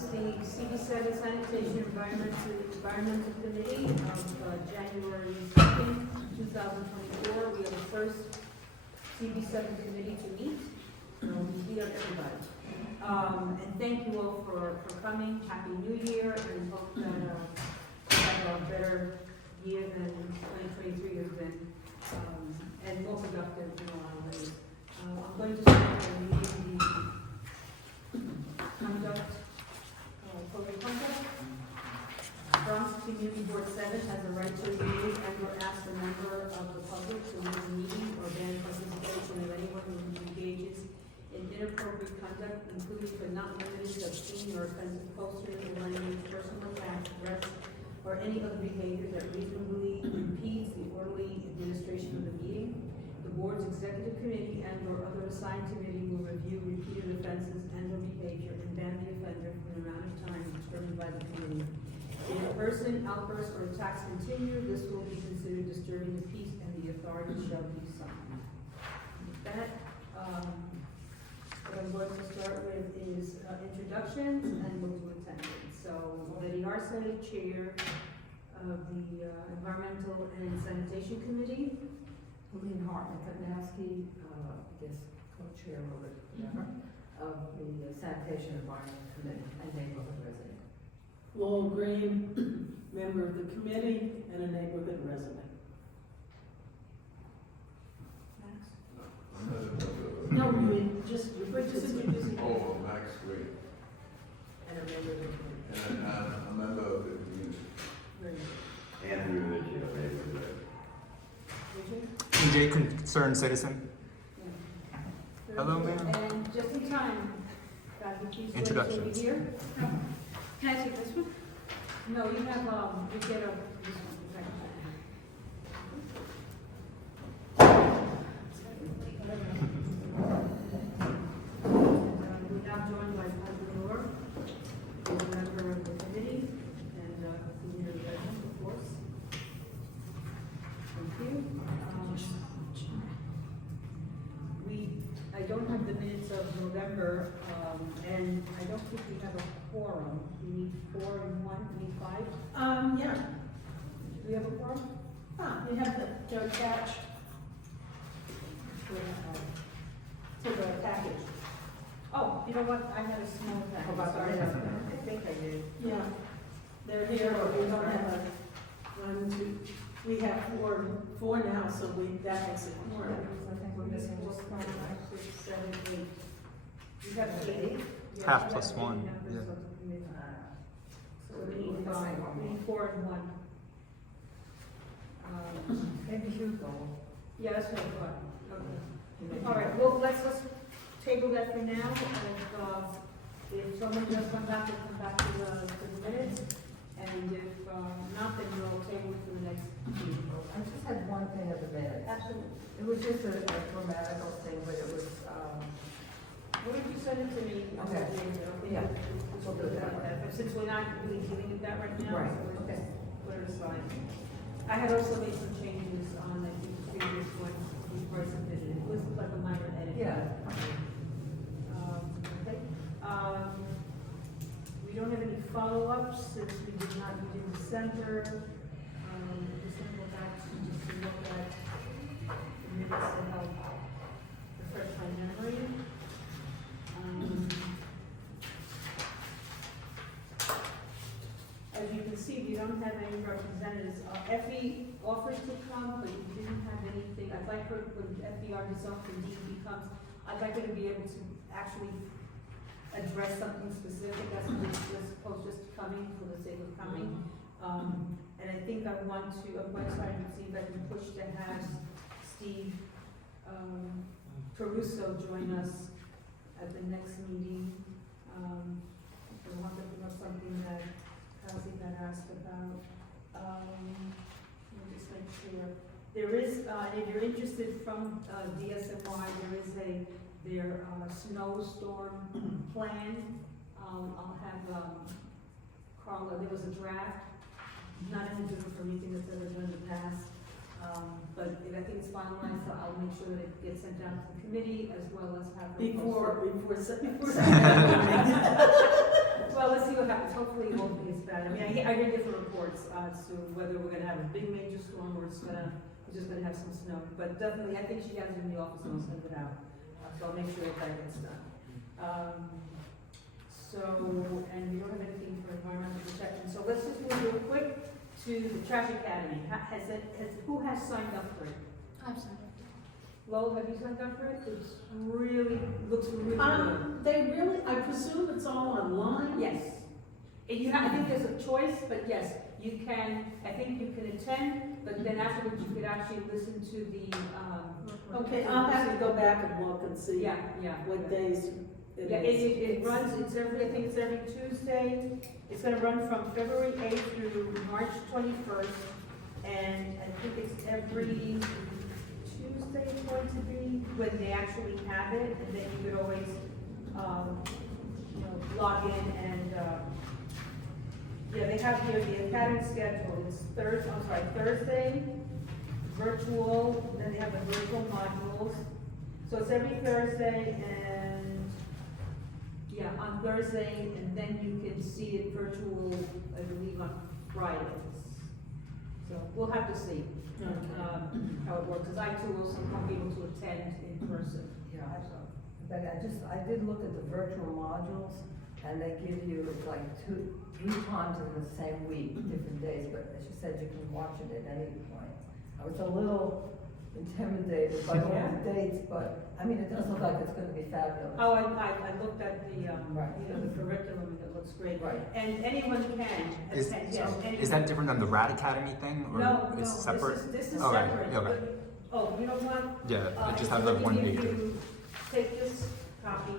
is the CB7 Sanitation Environmental Committee of January 2nd, 2024. We are the first CB7 committee to meet. We hear everybody. And thank you all for coming. Happy New Year, and hope that we have a better year than 2023 has been, and more productive in a lot of ways. I'm going to start by reading the conduct, code of conduct. Bronx Community Board 7 has a right to remove and/or ask a member of the public to leave a meeting or ban participation of anyone who engages in inappropriate conduct, including but not limited to obscene or offensive posters or language, personal attacks, threats, or any other behavior that reasonably impedes the orderly administration of the meeting. The board's executive committee and/or other assigned committee will review repeated offenses and/or behavior and ban the offender for an amount of time determined by the committee. If a person, outbursts, or attacks continue, this will be considered disturbing the peace and the authority shall be signed. With that, what I'm going to start with is introductions, and we'll do attendance. So, Betty Arce, Chair of the Environmental and Sanitation Committee. Lynn Hartman-Kotnowski, co-chair of the Sanitation Environment Committee and neighborhood resident. Lowell Green, member of the committee and a neighborhood resident. No, we just introducing. Oh, Max Wade, And a member of the committee. and I'm a member of the community. Andrew, the neighborhood. EJ, concerned citizen. Hello, ma'am. And just in time, Kathy, please wait till we Introductions. hear. Can I take this one? No, you have, you get a, this one, we're now joined by President Orr, who is a member of the committee, and, senior resident, of course. Thank you. I don't have the minutes of November, and I don't think we have a quorum. We need 4 and 1, we need 5. Yeah. Do we have a quorum? We have the Joe Catch to the package. Oh, you know what, I had a small pack. How about Sorry. the minutes? I think I did. Yeah. They're here, but we don't have a, 1, 2, we have four now, so that makes it I more. think we're missing just 5, 6, 7, 8. You have 8? Yeah, Half you have plus 8 1, members yeah. of the committee. So we need 5, we need 4 and 1. Maybe Hugo. Yeah, that's what I thought. Okay. All right, well, let's table that for now, and, if someone does come back, we'll come back to the minutes, and if, not, then we'll table it for the next meeting. I just had one thing at the minute. Absolutely. It was just a grammatical thing, but it was, What did you send it to me? Okay. Yeah. We'll do that. Since we're not really dealing with that right now. Right. So we'll just put it aside. I had also made some changes on, I think, the previous one before I submitted it. It was like a minor edit. yeah. Okay. We don't have any follow-ups since we did not meet in December. Just gonna go back to just to look at the minutes that help refresh my memory. As you can see, we don't have any representatives. Effie offers to come, but we didn't have anything. I'd like her, when FDR dissolves and DEP comes, I'd like her to be able to actually address something specific, as opposed to just coming for the sake of coming. And I think I want to, I'm going to try and see if I can push to have Steve Caruso join us at the next meeting. I want to bring up something that Kelsey got asked about. Let me just make sure. There is, if you're interested from DSMY, there is their snowstorm plan. I'll have Carla, there was a draft, not individual for anything that's ever done in the past. But if I think it's finalized, so I'll make sure that it gets sent down to the committee as well as have. Before Well, Well, let's see what happens, hopefully it won't be as bad. I mean, I hear different reports as to whether we're gonna have a big major storm or we're just gonna have some snow. But definitely, I think she has it in the office and I'll send it out. So I'll make sure that gets done. And we don't have anything for environmental protection, so let's just move real quick to the Trash Academy. Who has signed up for it? I've signed up. Lowell, have you signed up for it? Looks really good. They really, I presume it's all online? Yes. I think there's a choice, but yes, you can, I think you can attend, but then afterwards you could actually listen to the, Okay, I'll have to go back and look and see yeah. what days it Yeah, is. it runs, I think it's every Tuesday. It's gonna run from February 8th through March 21st. And I think it's every Tuesday it's going to be when they actually have it. And then you could always, log in and, they have here the academy schedule. It's Thursday, virtual, then they have the virtual modules. So it's every Thursday on Thursday, and then you can see it virtual, I believe, on Fridays. So we'll have to see how it works, because I too won't be able to attend in person. Yeah, but I did look at the virtual modules, and they give you like 3 times in the same week, different days, but as you said, you can watch it at any point. I was a little intimidated by all the dates, but, I mean, it does look like it's gonna be fabulous. Oh, I looked at the, Right. the curriculum, and it looks great. Right. And anyone can attend, yes. anyone. Is that different than the Rat Academy thing, or No, it's separate? this is Okay, separate. okay. Oh, you know what? Yeah, it just has let that me one give page. you- Take this copy,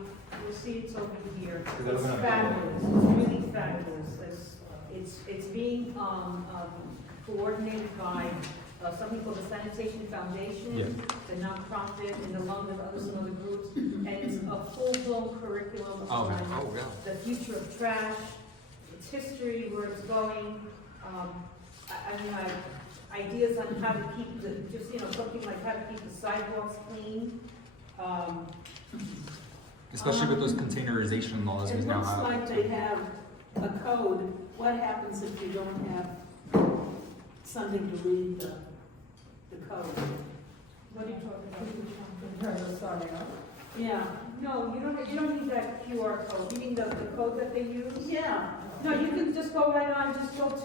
you'll see it's over here. Is that It's looking at- fabulous, it's really fabulous. It's being, coordinated by, something called the Sanitation Foundation. Yeah. The nonprofit, and along with some other groups, and it's a full-blown curriculum Oh, on yeah. the future of trash, its history, where it's going. Ideas on how to keep something like how to keep the sidewalks clean. Especially with those containerization laws we It now looks have. like they have a code. What happens if you don't have something to read the code? What are you talking about? In terms of signing up. Yeah. No, you don't need that QR code, you mean the code that they use? Yeah. No, you can just go right on, just go to,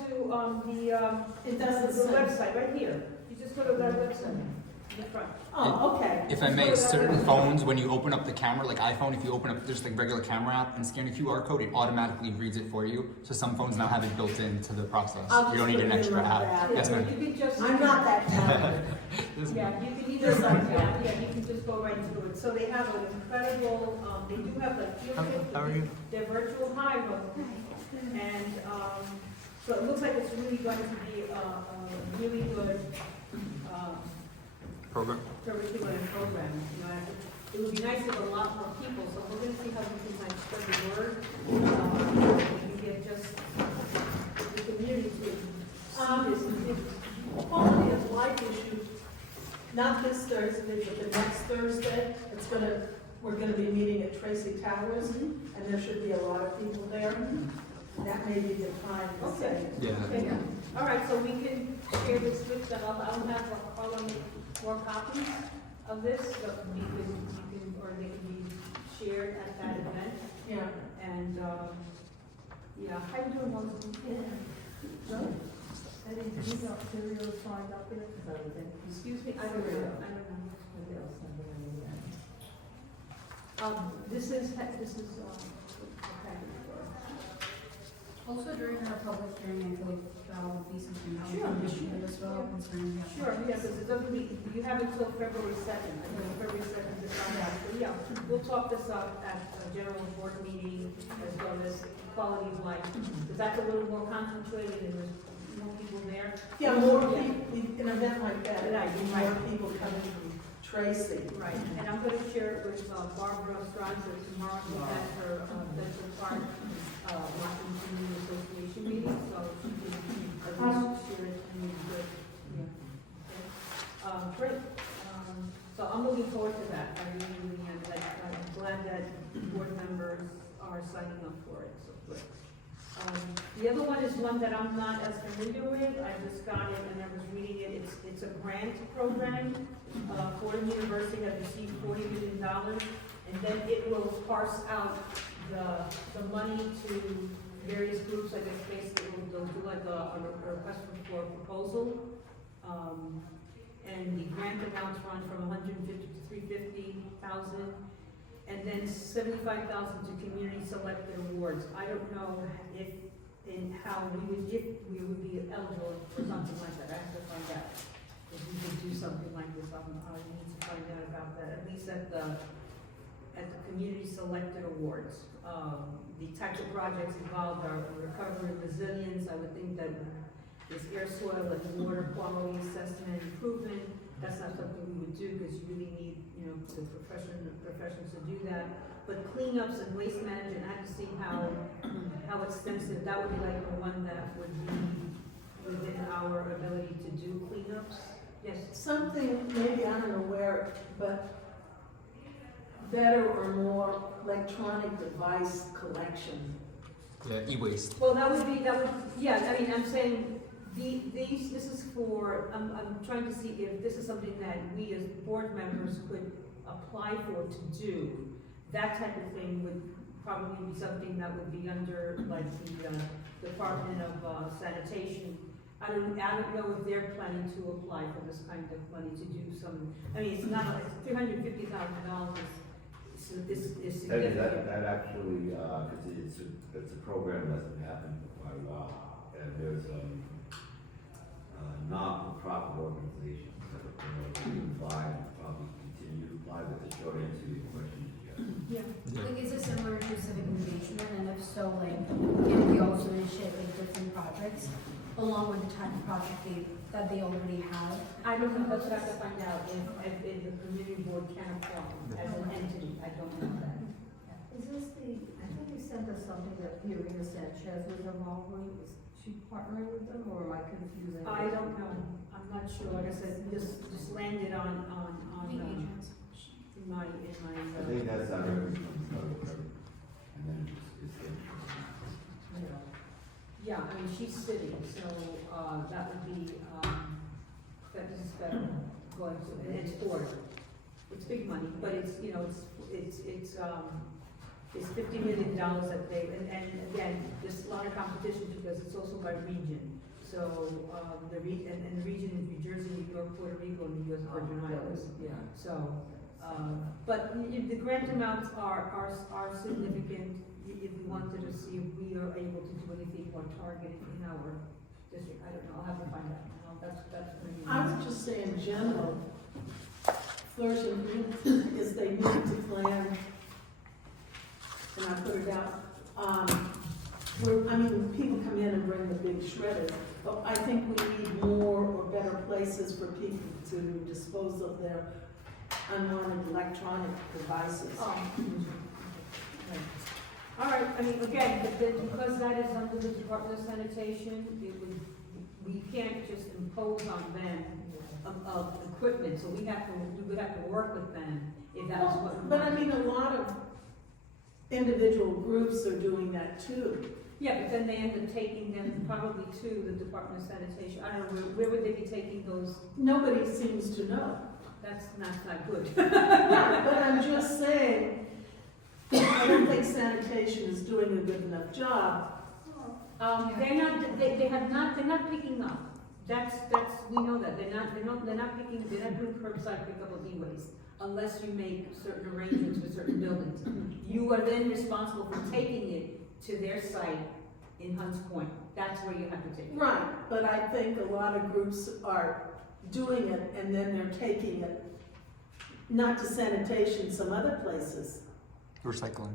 It the doesn't say. website, right here. You just go to that website, in the front. Oh, okay. If I may, certain phones, when you open up the camera, like iPhone, if you open up just like regular camera app and scan a QR code, it automatically reads it for you. So some phones now have it built into the process. I'll You don't need an just extra remember app. that. Yes, ma'am. You can just. I'm not that talented. Yeah, you can either, Just like you can just go right to it. So they have an incredible, they do have like field trips. How are you? They're virtual high road. And, so it looks like it's really going to be a really good, Program. curriculum and program. It would be nice if a lot more people, so we're gonna see how we can like spread the word. And get just the community to see this. Quality of life issue, not this Thursday, but the next Thursday, we're gonna be meeting at Tracy Towers, and there should be a lot of people there. And that may be the time to say. Yeah. Okay, all right, so we can share this with them. I'll make more copies of this, but or they can be shared at that event. Yeah. And, how you doing, Moses? No? Any, you got Syrio signed up in it? Because I was in. Excuse me, I don't know. Maybe I'll send them an email. This is, okay. Also during our public hearing, I think that will be something else Sure. initiative as well concerning. Sure, yeah, because it doesn't be, you have until February 2nd, I think February 2nd to find out. But yeah, we'll talk this up at a general board meeting as well as quality of life. Because that's a little more concentrated and there's more people there. Yeah, more people, an event like that, Right, more right. people coming from Tracy. Right, and I'm gonna share it with Barbara Stronzer tomorrow at her Central Park Washington Association meeting, so she can share it and use it. Yeah. Okay. Great. So I'm looking forward to that. I really am. I'm glad that board members are signing up for it. So good. The other one is one that I'm not as familiar with, I just got it and I was reading it, it's a grant program. Fordham University has received $40 million, and then it will parse out the money to various groups, I guess basically they'll do like a request for proposal. And the grant amounts run from 150 to 350,000, and then 75,000 to community selected awards. I don't know if we would be eligible for something like that. I have to find out if we could do something like this. I need to find out about that, at least at the community selected awards. The types of projects involved are recovery and resilience. I would think that this air, soil, and water quality assessment and improvement. That's not something we would do because you really need, the professionals to do that. But cleanups and waste management, I have to see how extensive, that would be like the one that would be within our ability to do cleanups. Yes? Something, maybe I don't know where, but better or more electronic device collection. Yeah, e-waste. Well, yeah, I mean, I'm saying, this is for, I'm trying to see if this is something that we as board members could apply for to do. That type of thing would probably be something that would be under, like, the Department of Sanitation. I don't know if they're planning to apply for this kind of money to do some, I mean, it's $350,000. It's significant. That actually, because it's a program that's been happening for quite a while, and there's not-for-profit organizations that can apply, probably continue to apply with the short answer to your question. Yeah. Like, is it similar to civic engagement, and if so, like, can we also initiate like different projects along with the type of project that they already have? I don't know, that's what I have to find out, if the community board can apply as an entity, I don't know that. Is this I think you sent us something that Fiorina Sanchez was involved with, was she partnering with them, or am I confusing? I don't know, I'm not sure, like I said, just landed on, The agents. in my, I think that's how everything comes out, and then it's yeah, I mean, she's city, so, that would be, that is federal, going to, and it's Florida. It's big money, but it's $50 million that they, and again, there's a lot of competition because it's also by region. So, the region is New Jersey, New York, Puerto Rico, and the U.S. Virgin Islands. Yeah. So, but the grant amounts are significant if we wanted to see if we are able to do anything more targeted in our district. I don't know, I'll have to find out. That's really. I would just say in general, flourishing communities is they need to plan, and I put it out, people come in and bring the big shredders, but I think we need more or better places for people to dispose of their unwanted electronic devices. Right. All right, I mean, again, because that is under the Department of Sanitation, we can't just impose on them of equipment, so we would have to work with them if that was what. But I mean, a lot of individual groups are doing that too. Yeah, but then they end up taking them probably to the Department of Sanitation. I don't know, where would they be taking those? Nobody seems to know. That's not good. Yeah, but I'm just saying, I don't think sanitation is doing a good enough job. They're not picking up. We know that. They're not doing curbside pickup of e-waste unless you make certain arrangements for certain buildings. You are then responsible for taking it to their site in Hunts Point. That's where you have to take it. Right, but I think a lot of groups are doing it and then they're taking it, not to sanitation, some other places. Recycling.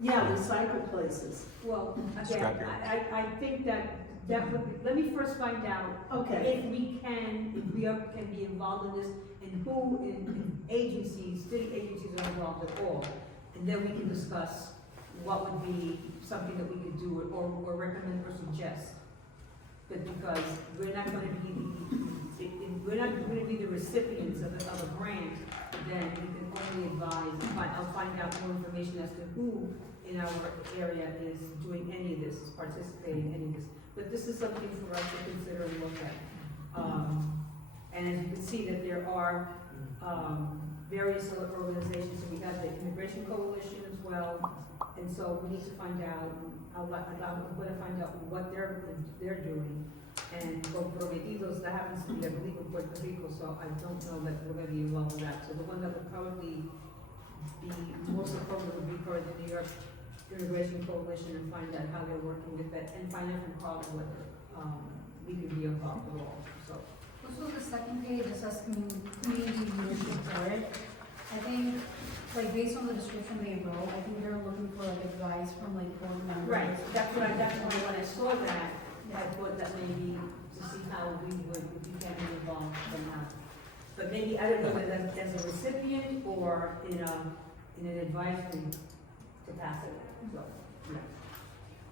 Yeah, recycle places. Well, again, Scrapyard. I think that would be, let me first find out Okay. if we can be involved in this, and who in agencies, city agencies are involved at all. And then we can discuss what would be something that we could do or recommend or suggest. But because we're not gonna be the recipients of a grant, then we can only advise, I'll find out more information as to who in our area is doing any of this, is participating in any of this. But this is something for us to consider and look at. And as you can see that there are, various other organizations, and we have the Immigration Coalition as well. And so we need to find out, I'm gonna find out what they're doing. And for Prometidos, that happens to be, I believe, in Puerto Rico, so I don't know that we're gonna be involved in that. So the one that would probably be most appropriate would be for the New York Immigration Coalition, and find out how they're working with that, and find out from Carl whether, we could be involved at all, so. Also, the second page, it says community leadership board. I think, like, based on the description they wrote, I think they're looking for like advice from like board members. Right, that's why when I saw that, I thought that maybe to see how we would, if we can be involved or not. But maybe, I don't know whether that's as a recipient or in an advisory capacity, so, yeah.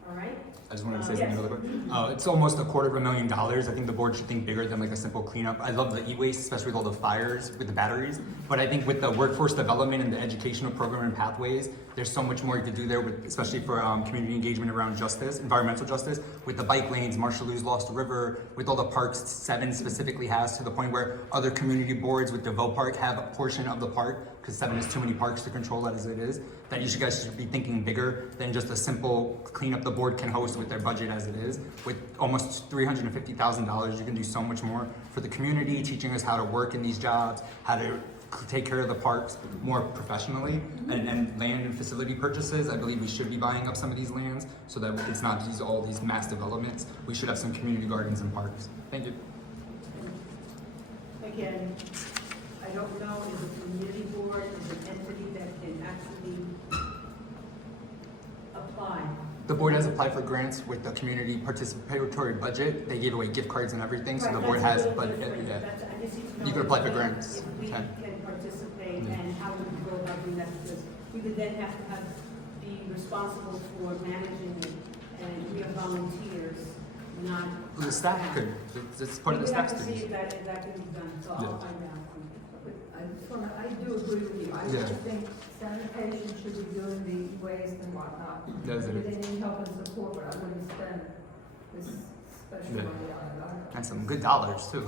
All right? I just wanted to say Yes. something really quick. It's almost $250,000. I think the board should think bigger than like a simple cleanup. I love the e-waste, especially with all the fires with the batteries. But I think with the workforce development and the educational program and pathways, there's so much more you could do there, with, especially for community engagement around justice, environmental justice, with the bike lanes, Marshall Lewis Lost River, with all the parks 7 specifically has, to the point where other community boards with DeVoe Park have a portion of the park, because 7 is too many parks to control as it is, that you guys should be thinking bigger than just a simple cleanup the board can host with their budget as it is. With almost $350,000, you can do so much more for the community, teaching us how to work in these jobs, how to take care of the parks more professionally, and land and facility purchases. I believe we should be buying up some of these lands so that it's not all these mass developments. We should have some community gardens and parks. Thank you. Again, I don't know, is a community board, is an entity that can actually apply. The board has applied for grants with the community participatory budget. They gave away gift cards and everything, so the board has, but yeah. You can apply for grants. If we Okay. can participate, and how we would go about doing that, because we would then have to be responsible for managing it, and we have volunteers, not. The staff could, it's part of the staff's We would have to see duties. if that can be done, so I'll Yeah. find out. I just wanna, I do agree with you. I Yeah. think sanitation should be doing the waste and whatnot. Does it? Maybe they need help and support, but I wouldn't spend this special Yeah. money on it. And some good dollars too.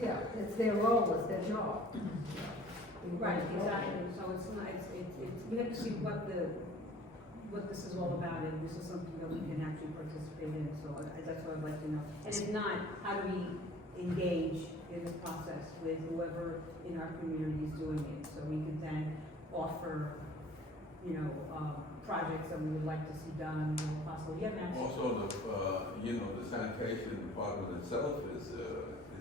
Yeah, it's their role, it's their job. Right, exactly, so it's not, we have to see what this is all about, and this is something that we can actually participate in, so that's what I'd like to know. And if not, how do we engage in the process with whoever in our community is doing it, so we can then offer, projects that we would like to see done, if possible. Yeah, Matt? Also, the sanitation department itself is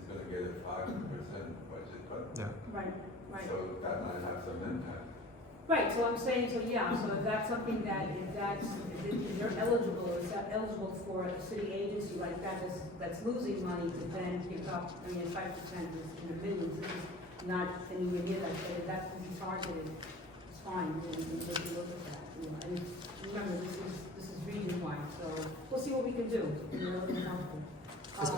gonna get a 5% budget cut. Yeah. Right, right. So that might have some impact. Right, so I'm saying, so if that's something that, if they're eligible, is that eligible for a city agency like that that's losing money to then pick up, 5% is in the millions, this is not anywhere near that, but if that can be targeted, it's fine, we can take a look at that, and remember, this is region-wide, so we'll see what we can do, really helpful.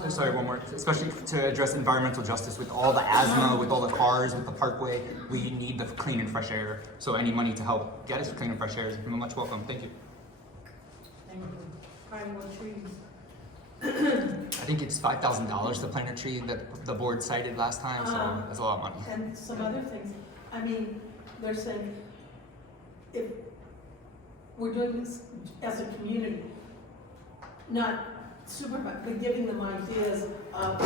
Sorry, one more. Especially to address environmental justice with all the asthma, with all the cars, with the parkway, we need the clean and fresh air. So any money to help get us clean and fresh air is much welcome. Thank you. Thank you. Finding more trees. I think it's $5,000 to plant a tree that the board cited last time, so that's a lot of money. And some other things, I mean, they're saying, if we're doing this as a community, not but giving them ideas of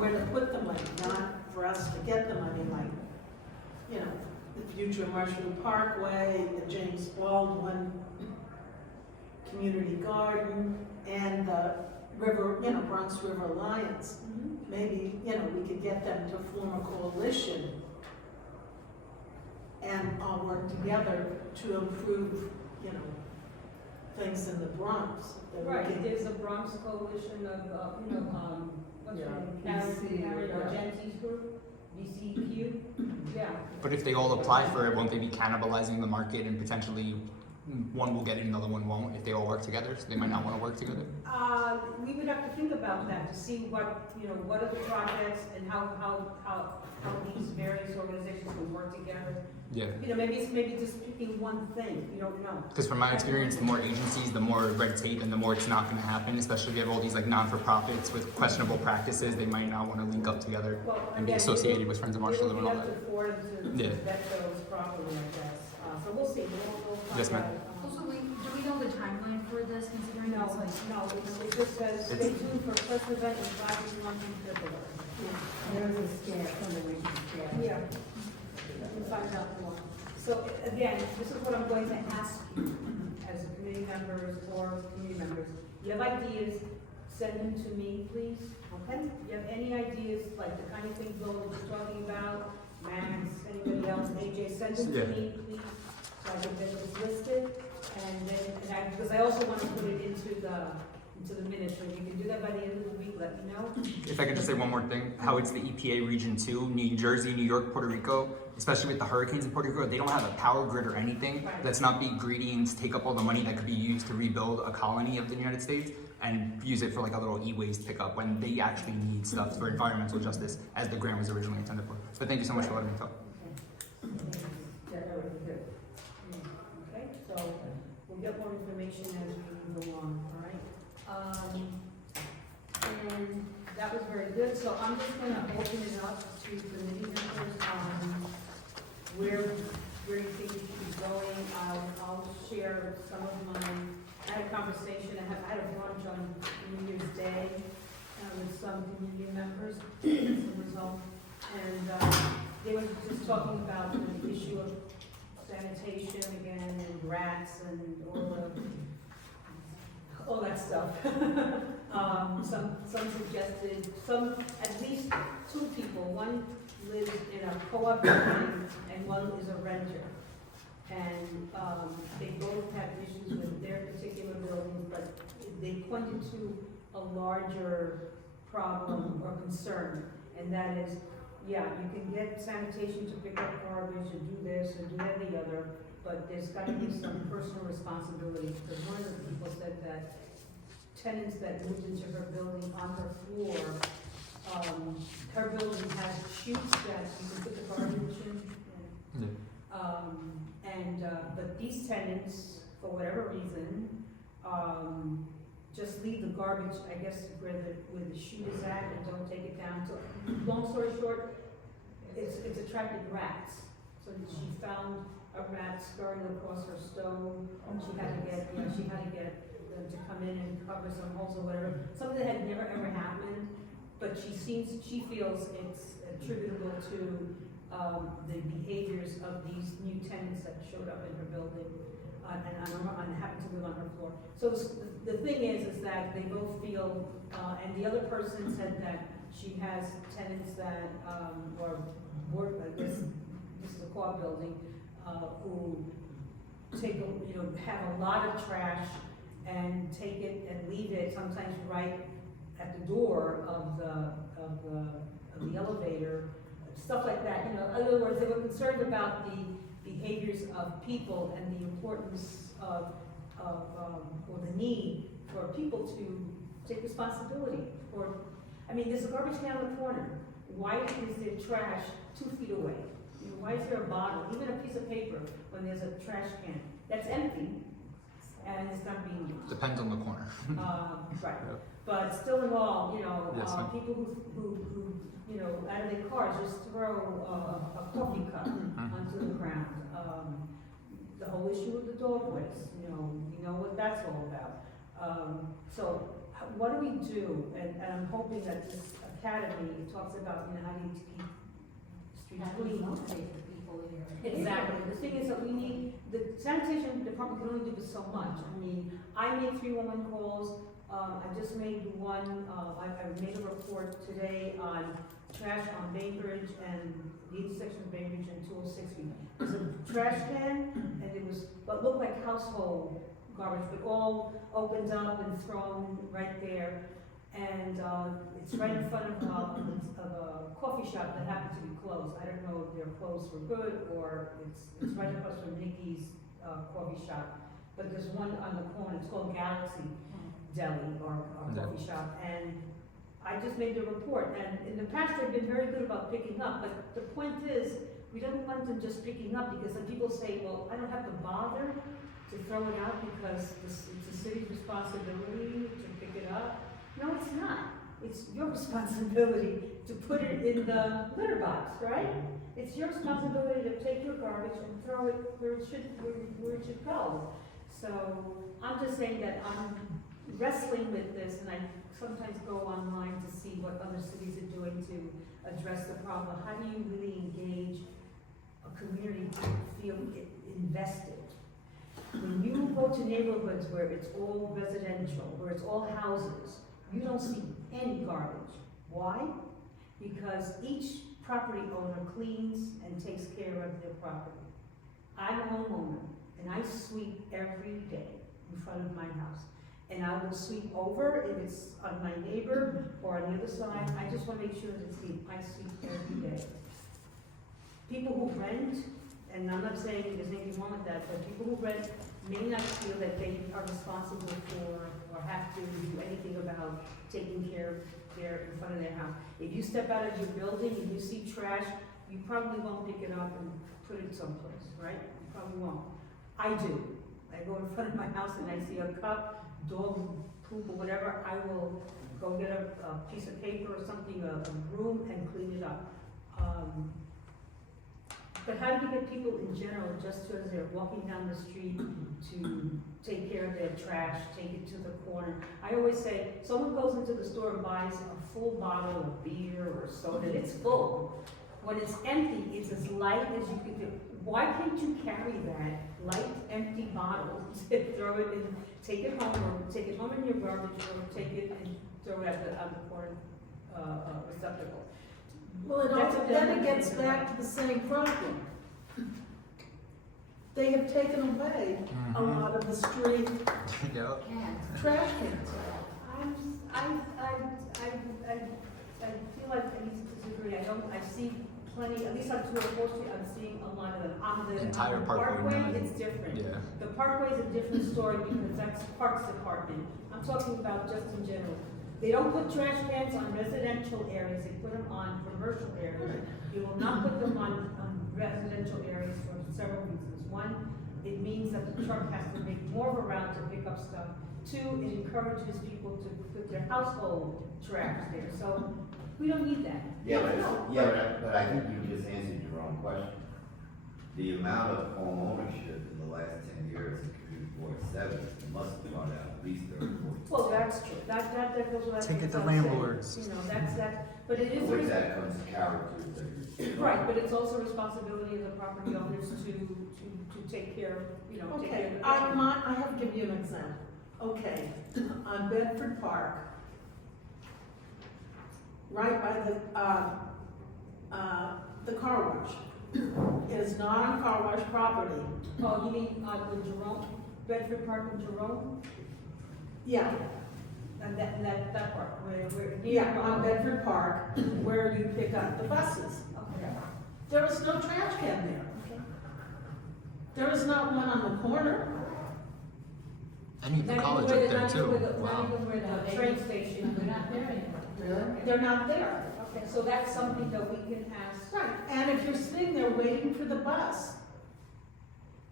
where to put the money, not for us to get the money, like, the future Marshall Parkway, the James Baldwin Community Garden, and the river, Bronx River Alliance. Maybe, we could get them to form a coalition and all work together to improve, things in the Bronx. that we Right, can- there's a Bronx coalition of, what's her Yeah, name? BC, Karen yeah. Argenti's group, BCQ, yeah. But if they all apply for it, won't they be cannibalizing the market and potentially one will get it, another one won't, if they all work together, so they might not wanna work together? We would have to think about that to see what, what are the projects and how these various organizations can work together. Yeah. Maybe just picking one thing, you don't know. Because from my experience, the more agencies, the more red tape, and the more it's not gonna happen, especially if you have all these like non-for-profits with questionable practices, they might not wanna link up together Well, and be again, associated with Friends of Marshall and all It'll that. be up to Ford to Yeah. vet those properly, I guess. So we'll see, we'll find Yes, ma'am. out. Also, do we know the timeline for this, considering No, it's like? it just says, stay tuned for first event in 5 months in February. There's a scan, something we can scan. Yeah. We'll find out more. So again, this is what I'm going to ask you as committee members or community members. You have ideas, send them to me, please, okay? You have any ideas, like the kind of things Bill was talking about, Max, anybody else, AJ, send them to me, please, so I can get this listed. And then, because I also want to put it into the minutes, so if you can do that by the end of the week, let me know. If I could just say one more thing, how it's the EPA Region 2, New Jersey, New York, Puerto Rico, especially with the hurricanes in Puerto Rico, they don't have a power grid or anything. Right. Let's not be greedy and take up all the money that could be used to rebuild a colony of the United States and use it for like a little e-waste pickup when they actually need stuff for environmental justice as the grant was originally intended for. But thank you so much for letting me talk. January 5th. Okay, so we'll get more information as we go on, all right? And that was very good, so I'm just gonna open it up to committee members on where you think we should be going. I'll share some of mine. I had a conversation, I had a brunch on New Year's Day with some community members, some result, and they were just talking about the issue of sanitation again, and rats, and all that stuff. Some suggested, at least 2 people, one lives in a co-op building and one is a renter. And they both have issues with their particular buildings, but they pointed to a larger problem or concern, and that is, yeah, you can get sanitation to pick up garbage and do this and do that and the other, but there's gotta be some personal responsibility, because one of the people said that tenants that moved into her building on her floor, her building has chutes that you can put the garbage in. But these tenants, for whatever reason, just leave the garbage, I guess, where the chute is at and don't take it down. So, long story short, it's attracted rats. So she found a rat scurrying across her stove, and she had to get them to come in and cover some holes or whatever. Something that had never ever happened, but she feels it's attributable to the behaviors of these new tenants that showed up in her building, and happened to live on her floor. So the thing is that they both feel, and the other person said that she has tenants that, or work, I guess, this is a co-op building, who have a lot of trash and take it and leave it sometimes right at the door of the elevator, stuff like that. In other words, they were concerned about the behaviors of people and the importance of or the need for people to take responsibility. There's a garbage can in the corner. Why is there trash 2 feet away? Why is there a bottle, even a piece of paper, when there's a trash can that's empty and it's not being used? Depends on the corner. Right. Yeah. But still in all, Yes, ma'am. people who out of their cars just throw a coffee cup onto the ground. The whole issue with the dog waste, you know what that's all about. So what do we do? And I'm hoping that this academy talks about, how do you keep streets clean. Exactly. The thing is that the sanitation department can only do so much. I made 311 calls. I just made one, I made a report today on trash on Bainbridge and the intersection of Bainbridge and 206 Street. There's a trash can, and it was what looked like household garbage, but all opened up and thrown right there. And it's right in front of a coffee shop that happened to be closed. I don't know if their closed for good, or it's right across from Nikki's coffee shop. but there's one on the corner, it's called Galaxy Deli or coffee shop, and I just made the report, and in the past, they've been very good about picking up, but the point is, we don't want them just picking up, because some people say, well, I don't have to bother to throw it out because it's the city's responsibility to pick it up. No, it's not. It's your responsibility to put it in the litter box, right? It's your responsibility to take your garbage and throw it where it should go. So I'm just saying that I'm wrestling with this, and I sometimes go online to see what other cities are doing to address the problem. How do you really engage a community to feel invested? When you go to neighborhoods where it's all residential, where it's all houses, you don't see any garbage. Why? Because each property owner cleans and takes care of their property. I'm a homeowner, and I sweep every day in front of my house. And I will sweep over if it's on my neighbor or on the other side. I just want to make sure that it's clean. I sweep every day. People who rent, and I'm not saying there's anything wrong with that, but people who rent may not feel that they are responsible for or have to do anything about taking care of their, in front of their house. If you step out of your building and you see trash, you probably won't pick it up and put it someplace, right? You probably won't. I do. I go in front of my house and I see a cup, dog poop or whatever, I will go get a piece of paper or something, a broom, and clean it up. But how do you get people in general, just as they're walking down the street, to take care of their trash, take it to the corner? I always say, someone goes into the store and buys a full bottle of beer or soda, it's full. When it's empty, it's as light as you can do. Why can't you carry that light, empty bottle, throw it in, take it home, or take it home in your garbage, or take it and throw it at the corner receptacle? Well, then it gets back to the same problem. They have taken away a lot of the street Yep. trash cans. I feel like I need to disagree. I see plenty, at least on 204 Street, I'm seeing a lot of them. On the Entire on the Parkway, Parkway, no. it's different. Yeah. The Parkway is a different story because that's Parks Department. I'm talking about just in general. They don't put trash cans on residential areas, they put them on commercial areas. You will not put them on residential areas for several reasons. One, it means that the truck has to make more of a route to pick up stuff. Two, it encourages people to put their household trash there, so we don't need that. But I think you just answered your own question. The amount of home ownership in the last 10 years in Community Board 7 must have brought out at least 30, 40. Well, that's true, that goes without. Take it to saying. landlords. You know, that's, but it is. With that comes character. Right, but it's also responsibility of the property owners to take care, you know, take care Okay, of the. I have to give you an example. Okay, on Bedford Park, right by the car wash. It is not on car wash property. Oh, you mean, the Jerome, Bedford Park in Jerome? Yeah, And that part, where. yeah, on Bedford Park, where you pick up the buses. Okay. There is no trash can there. There is not one on the corner. And you have the Not college even up where there not too. even where Wow. not even where the train station. They're not there anymore. Really? They're not there. Okay, so that's something that we can ask. Right, and if you're sitting there waiting for the bus,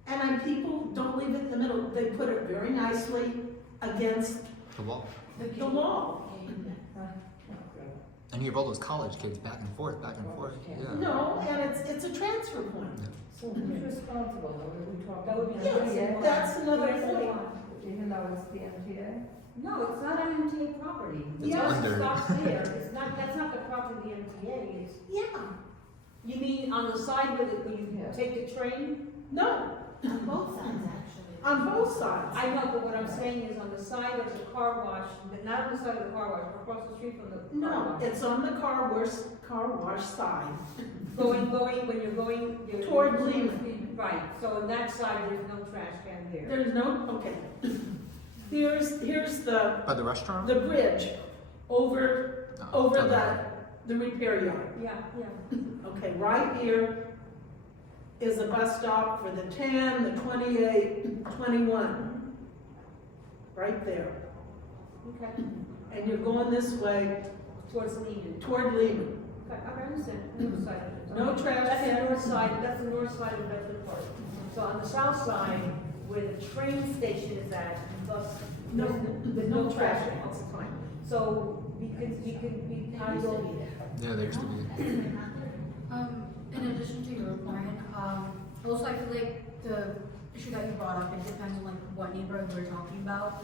and then people don't leave it in the middle, they put it very nicely against The wall. the wall. And you have all those college kids back and forth. Yeah. No, and it's a transfer point. So who's responsible, though? Are we talking? That would be Yes, nice. that's another Yes, point. Even though it's the MTA? No, it's not an MTA property. The It's bus under. stops there. It's not, that's not the property of the MTA. It's, Yeah, you mean on the side where you Yeah. take the train? no, On both sides, actually. on both sides. I know, but what I'm saying is on the side of the car wash, but not on the side of the car wash, across the street from the car No, wash. it's on the car wash side. When you're going. Toward Lehman. Right, so on that side, there's no trash can there. There's no, okay. Here's the By the restaurant? bridge over Oh, over other the repair yard. Yeah, yeah. Okay, right here is a bus stop for the 10, the 28, 21. right there. Okay, And you're going this way towards Leiden. toward Lehman. Okay, I understand, north side of it. No trash That's the can. north side, that's the north side of Bedford Park. So on the south side, where the train station is at, thus, No, there's no trash trash cans. Fine. So we kind of, Yeah, there used to be. In addition to your point, also I feel like the issue that you brought up, it depends on like what neighborhood we're talking about.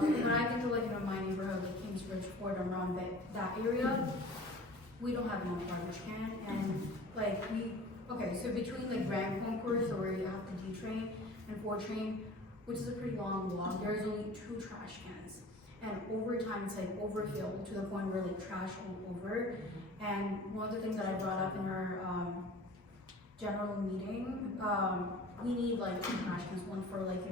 When I think of like, my neighborhood, like Kingsbridge, Ford, around that area, we don't have enough garbage can, and like so between like Grand Concourse, or where you have the D train and 4 train, which is a pretty long walk, there's only 2 trash cans. And over time, it's like overfilled to the point where like trash all over. And one of the things that I brought up in our general meeting, we need like 2 trash cans, one for like,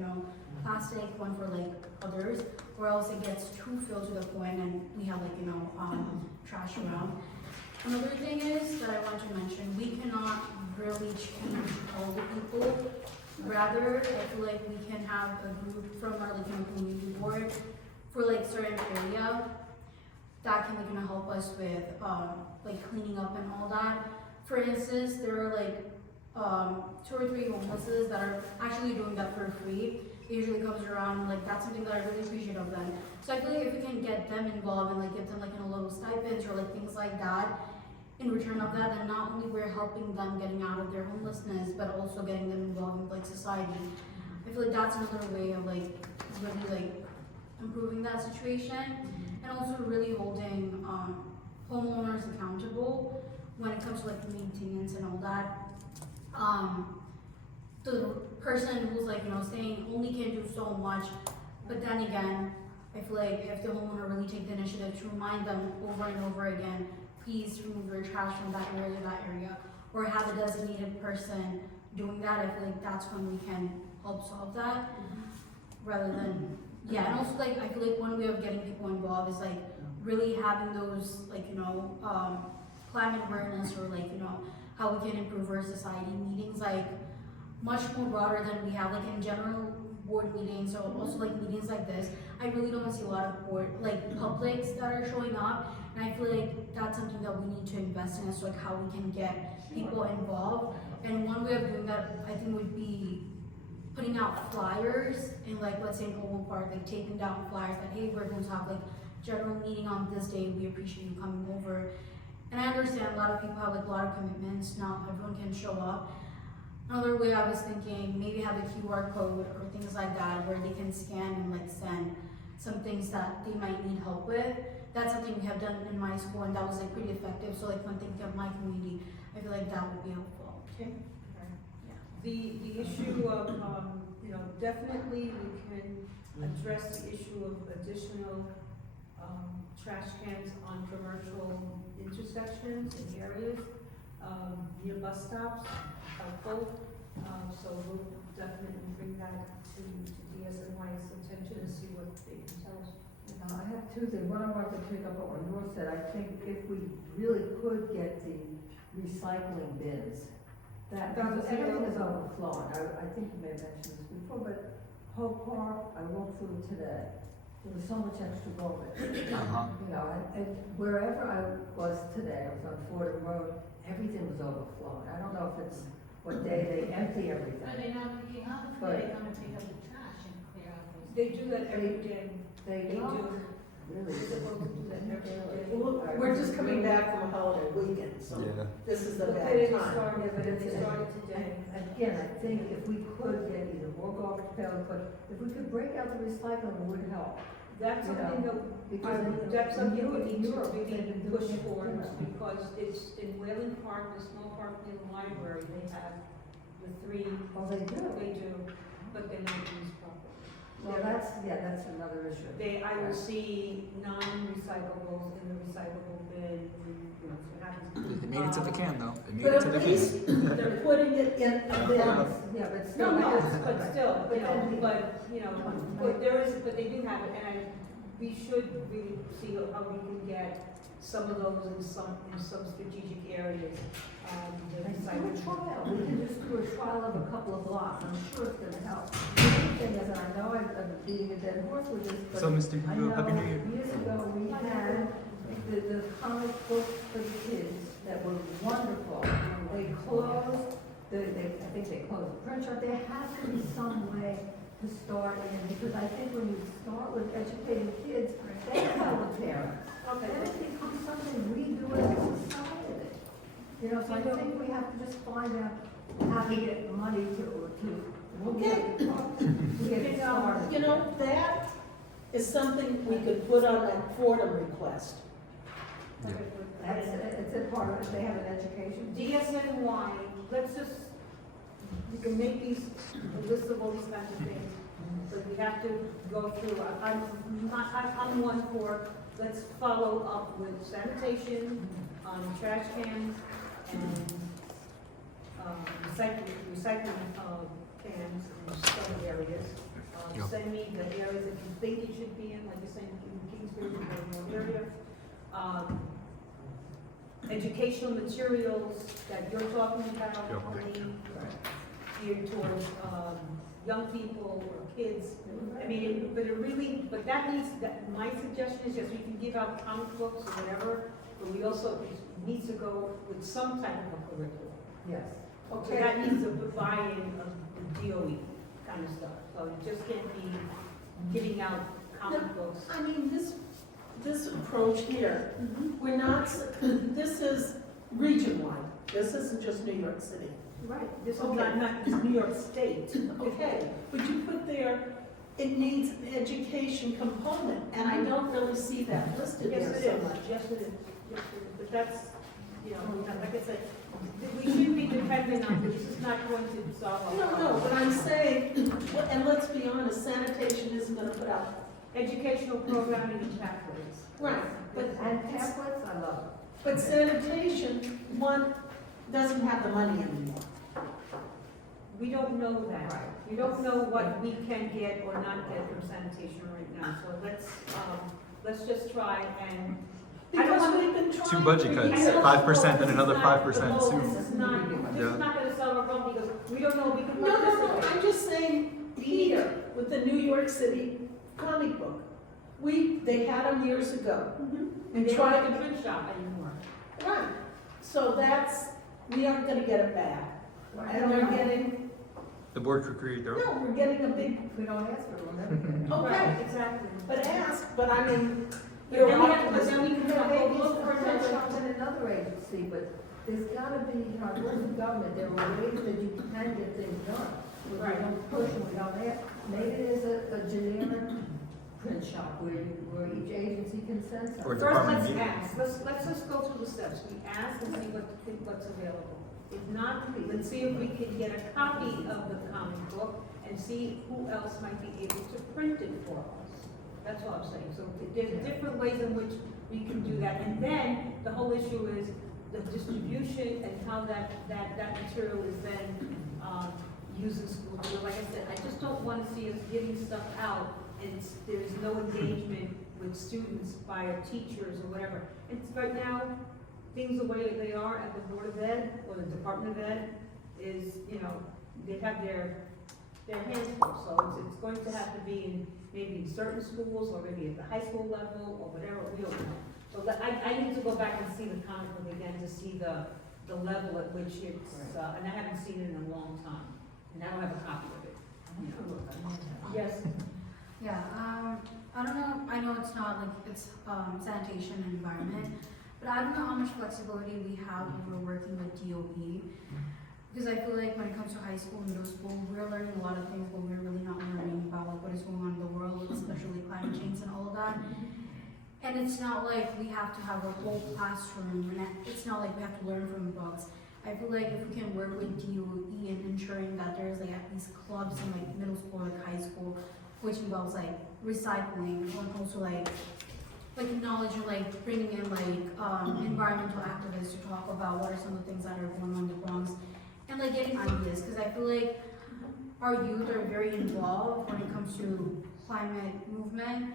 plastic, one for like others, or else it gets too filled to the point and we have like, trash around. Another thing is that I want to mention, we cannot really change all the people. Rather, I feel like we can have a group from our like, community board for like certain area that can like, help us with like cleaning up and all that. For instance, there are like 2 or 3 homelesses that are actually doing that for free. It usually comes around, like that's something that I really appreciate of them. So I feel like if we can get them involved and like give them like a little stipends or like things like that, in return of that, then not only we're helping them getting out of their homelessness, but also getting them involved in like society. I feel like that's another way of like really like improving that situation, and also really holding homeowners accountable when it comes to like maintenance and all that. The person who's like, saying only can do so much, but then again, I feel like if the homeowner really take the initiative to remind them over and over again, please remove your trash from that area, or have a designated person doing that, I feel like that's when we can help solve that, rather than, and also like, I feel like one way of getting people involved is like really having those like, climate awareness, or like, how we can improve our society meetings, like much more broader than we have like in general board meetings, or also like meetings like this. I really don't see a lot of board, like publics that are showing up, and I feel like that's something that we need to invest in, as to like how we can get people involved. And one way of doing that, I think, would be putting out flyers in like, let's say in Oval Park, like taking down flyers that, hey, we're going to have like general meeting on this day, we appreciate you coming over. And I understand a lot of people have like a lot of commitments, not everyone can show up. Another way I was thinking, maybe have a QR code or things like that, where they can scan and like send some things that they might need help with. That's something we have done in my school, and that was like pretty effective. So like when thinking of my community, I feel like that would be helpful. okay. The issue of, definitely we can address the issue of additional trash cans on commercial intersections and areas, near bus stops, helpful. So we'll definitely bring that to DSNY's attention and see what they can tell us. I have 2 things. One, I wanted to pick up on what North said. I think if we really could get the recycling bins, that everything is overflowing. I think you may have mentioned this before, but Hope Park, I walked through it today. There was so much extra garbage. And wherever I was today, I was on Fordham Road, everything was overflowing. I don't know if it's what day they empty everything. Are they not picking up? But- They're gonna pick up the trash and clear out those. They do that every day. They They do. do. Really? They're supposed to do that every day. We're just coming back from a holiday weekend, so Yeah. this is the But bad they time. started, but they started today. Again, I think if we could get either more garbage pails, but if we could break out the recycling, it would help. That's something Because that's something we in need to Europe, really they've been push doing it, towards, because it's in Whalen Park, the small park near the library, they have the 3, Well, they do. they do, but they're not used properly. Well, that's another issue. I will see non-recyclables in the recyclable bin, so it happens. They made it to the can though. They made But it to at the can. least they're putting it in a bin. Yeah, but still. No, but still, but there is, but they do have it, and we should really see how we can get some of those in some strategic areas. The Do a recycling. trial. We can just do a trial of a couple of blocks. I'm sure it's gonna help. The other thing is, and I know I've beating a dead horse with this, but So, Mr. I Hugo, know Happy New Year. years ago, we had the comic books for the kids that were wonderful. They closed, I think they closed the print shop. There has to be some way to start in, because I think when you start with educating kids, they tell the parents. Okay. Then it becomes something we do as a society. You know, so I think we have to just find out how to get money to get it started. You know, that is something we could put on that Fordham request. It's a part of it, they have an education. DSNY, let's just, you can make these, a list of all these kinds of things, but we have to go through, I'm one for, let's follow up with sanitation, trash cans, and, recycling, cans in some areas. Yeah. Send me the areas that you think it should be in, like you're saying, in Kingsbury, in the area. Educational materials that you're talking about, Yeah. Colleen, geared towards, young people or kids. I mean, but that needs, my suggestion is, yes, we can give out comic books or whatever, but we also, it needs to go with some type of a curriculum. Yes. So that needs a buy-in of the DOE kind of stuff, so it just can't be giving out comic books. I mean, this approach here, we're not, this is region-wide. This isn't just New York City. Right, this is Okay. not just New York State. Okay, but you put there, it needs an education component, and I don't really see that listed Yes, there it so is, much. yes, it is, yes, it is, but that's, you know, like I said, we shouldn't be dependent on, this is not going to solve our No, problem. but I'm saying, and let's be honest, sanitation isn't gonna put out, Educational programming and pathways. right, but, And pamphlets, I love but sanitation, one, doesn't have the money anymore. We don't know that. Right. We don't know what we can get or not get from sanitation right now, so let's just try and. I don't Because want- we've been trying. Two budget for cuts, years. 5% and another This is not 5% the goal. soon. This is not gonna solve our problem because we don't know if we can No, participate. I'm just saying, here, with the New York City comic book, they had them years ago. And And they don't have tried, a print shop anymore. right, so we aren't gonna get it back. And we're getting, The board could create their own. no, we're getting a big, If we don't ask for it, we'll never get it. okay, Exactly. but ask, but I mean, But you're then we have, but then optimistic. we can There talk, may well, be look some for print another. shops in another agency, but there's gotta be, you know, rules of government, there are ways that you can get things done. Where Right. we don't push and we don't ask. Maybe there's a generic print shop where each agency can send Or something. First, department let's meeting. ask, let's just go through the steps, we ask and see what's available. If not, let's see if we can get a copy of the comic book and see who else might be able to print it for us. That's all I'm saying, so there's different ways in which we can do that, and then the whole issue is the distribution and how that material is then, used in school. So like I said, I just don't wanna see us giving stuff out and there's no engagement with students by our teachers or whatever. It's right now, things the way they are at the Board of Ed or the Department of Ed is, you know, they have their hands full. So it's going to have to be in maybe in certain schools or maybe at the high school level or whatever, we don't know. So I need to go back and see the comic book again to see the level at which it's, and I haven't seen it in a long time. And I don't have a copy of it. Yes. Yeah, I don't know, I know it's not like, it's, sanitation and environment, but I don't know how much flexibility we have when we're working with DOE. Because I feel like when it comes to high school, middle school, we're learning a lot of things, but we're really not learning about like what is going on in the world, especially climate change and all of that. And it's not like we have to have a whole classroom, and it's not like we have to learn from books. I feel like if we can work with DOE in ensuring that there's like at least clubs in like middle school, like high school, which involves like recycling, and also like knowledge and like bringing in like environmental activists to talk about what are some of the things that are going on in the Bronx, and like getting ideas, because I feel like our youth are very involved when it comes to climate movement,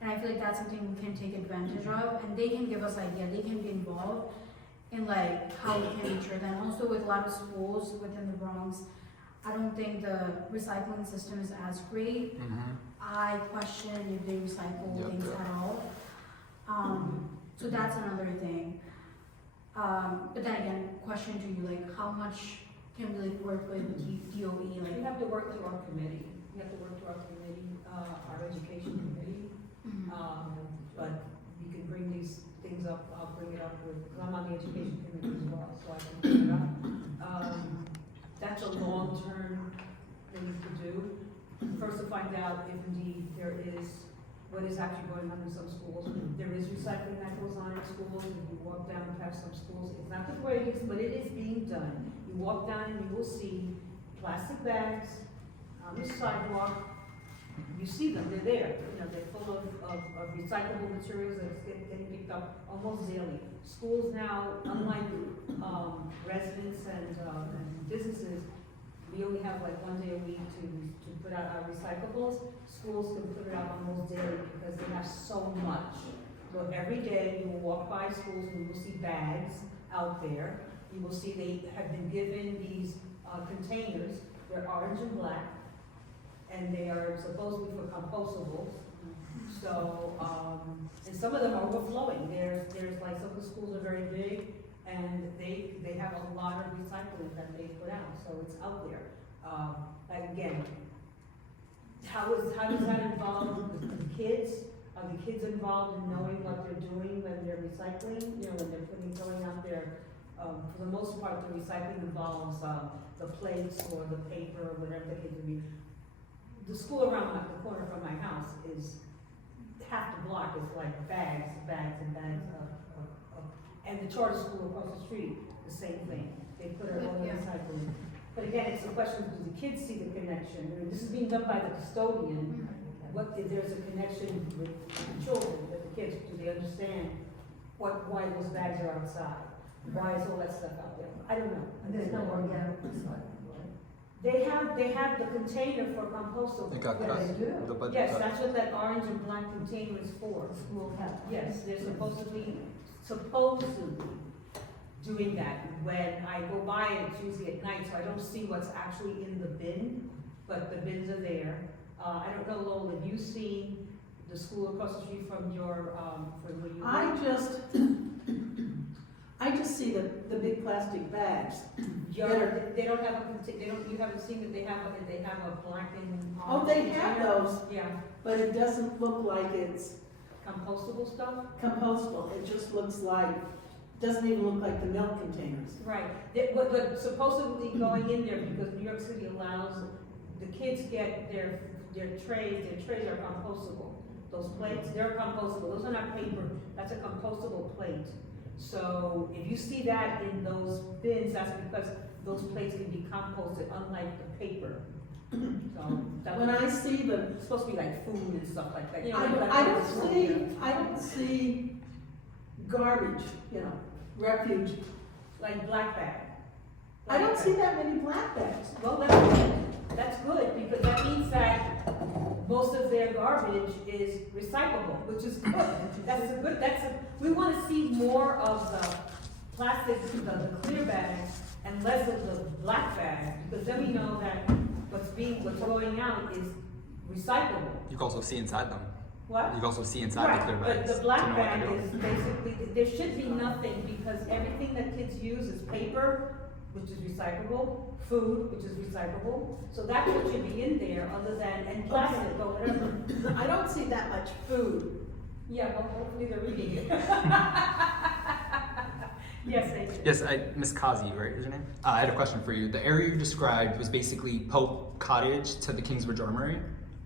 and I feel like that's something we can take advantage of, and they can give us ideas, they can be involved in like how we can ensure that. Also with a lot of schools within the Bronx, I don't think the recycling system is as great. I question if they recycle Yep, things yep. at all. So that's another thing. But then again, question to you, like, how much can we like work with DOE? You Like, have to work through our committee, you have to work through our committee, our education committee. But you can bring these things up, I'll bring it up with, because I'm on the education committee as well, so I can bring it up. That's a long-term thing to do. First to find out if indeed there is, what is actually going on in some schools. There is recycling that goes on in schools, if you walk down past some schools, it's not the greatest, but it is being done. You walk down and you will see plastic bags on the sidewalk. You see them, they're there, you know, they're full of recyclable materials that's getting picked up almost daily. Schools now, unlike, residents and businesses, we only have like one day a week to put out our recyclables. Schools can put it out almost daily because they have so much. So every day you will walk by schools and you will see bags out there. You will see they have been given these containers, they're orange and black, and they are supposedly for compostables. So, and some of them are overflowing. There's like, some of the schools are very big, and they have a lot of recycling that they put out, so it's out there. Like again, how does that involve the kids? Are the kids involved in knowing what they're doing when they're recycling? You know, when they're going out there, for the most part, the recycling involves, the plates or the paper, or whatever the kids would be. The school around the corner from my house is, half the block is like bags and bags and the charter school across the street, the same thing. They put it all in recycling. But again, it's a question, do the kids see the connection? I mean, this is being done by the custodian. What, if there's a connection with the children, with the kids, do they understand why those bags are outside? Why is all that stuff out there? I don't know. And there's no organic recycling, right? They have the container for compostable. It got Yeah, cut. they do. The budget Yes, cut. that's what that orange and black container is for. Schools have. Yes, they're supposedly doing that. When I go by it, it's usually at night, so I don't see what's actually in the bin, but the bins are there. I don't know, Lola, have you seen the school across the street from your, from where you live? I just see the big plastic bags. They don't have you haven't seen that they have a black and. Oh, they have container? those, Yeah, but it doesn't look like it's compostable stuff? compostable. It just looks like, doesn't even look like the milk containers. Right, but supposedly going in there, because New York City allows, the kids get their trays are compostable. Those plates, they're compostable, those are not paper, that's a compostable plate. So if you see that in those bins, that's because those plates can be composted, unlike the paper. So, that's When I see the, it's supposed to be like food and stuff like that, you know. I don't see garbage, you know, refuse. Like black bag. I don't see that many black bags. Well, that's good, because that means that most of their garbage is recyclable, which is good. We want to see more of the plastic, the clear bags, and less of the black bags, because then we know that what's going out is recyclable. You can also see inside them. What? You can also see inside the clear Right, bags. but the black to know what bag they're is doing. basically, there should be nothing, because everything that kids use is paper, which is recyclable, food, which is recyclable, so that's what should be in there, other than, and plastic or whatever. I don't see that much food. Yeah, well, hopefully they're reading it. Yes, they do. Yes, Miss Kazi, right, is your name? I had a question for you. The area you described was basically Pope Cottage to the Kingsbridge Armory,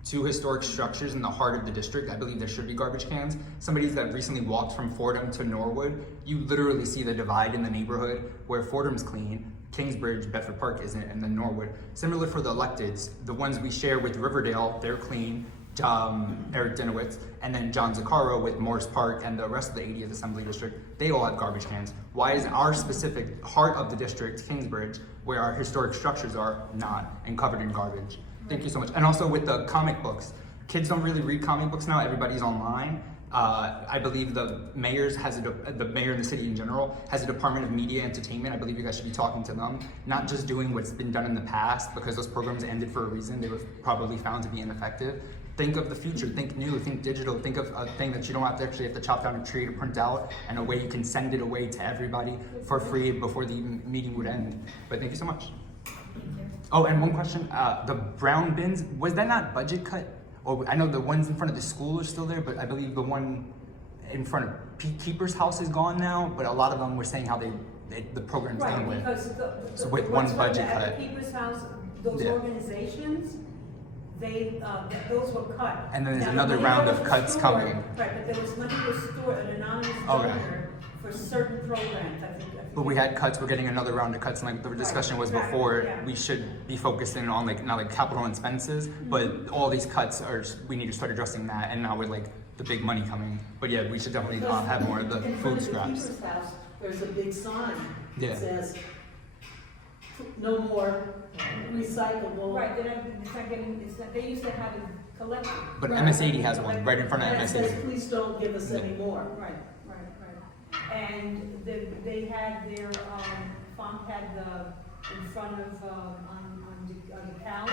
two historic structures in the heart of the district. I believe there should be garbage cans. Somebody that recently walked from Fordham to Norwood, you literally see the divide in the neighborhood where Fordham's clean, Kingsbridge, Bedford Park isn't, and then Norwood. Similar for the electeds, the ones we share with Riverdale, they're clean, Eric Dinowitz, and then John Zaccaro with Morris Park and the rest of the 80th Assembly District, they all have garbage cans. Why is our specific heart of the district, Kingsbridge, where our historic structures are, not, and covered in garbage? Thank you so much. And also with the comic books, kids don't really read comic books now. Everybody's online. I believe the mayor in the city in general has a department of media entertainment. I believe you guys should be talking to them, not just doing what's been done in the past, because those programs ended for a reason. They were probably found to be ineffective. Think of the future, think new, think digital, think of a thing that you don't actually have to chop down a tree to print out, and a way you can send it away to everybody for free before the meeting would end. But thank you so much. Oh, and one question, the brown bins, was that not budget cut? Or I know the ones in front of the school are still there, but I believe the one in front of Pete Keeper's house is gone now, but a lot of them were saying how the program's done with. Right, because So with one budget cut. At the Keeper's House, those Yeah. organizations, those were cut. And then there's Now, another money round was of cuts restored, coming. Right, but there was money restored, an anonymous Okay. donor for certain programs, I think. But we had cuts, we're getting another round of cuts, and like the discussion was before, yeah. we should be focusing on not like capital expenses, but all these cuts we need to start addressing that, and now with like the big money coming. But yeah, we should definitely have more of the In front food of the scraps. Keeper's House, there's a big sign Yeah. that says, no more recyclable. Right, they used to have it collected. But Right. MS-80 has one right in front of And it says, MS-80. please don't give us any more. Right. And they had their, FOMP had in front of, on the cow,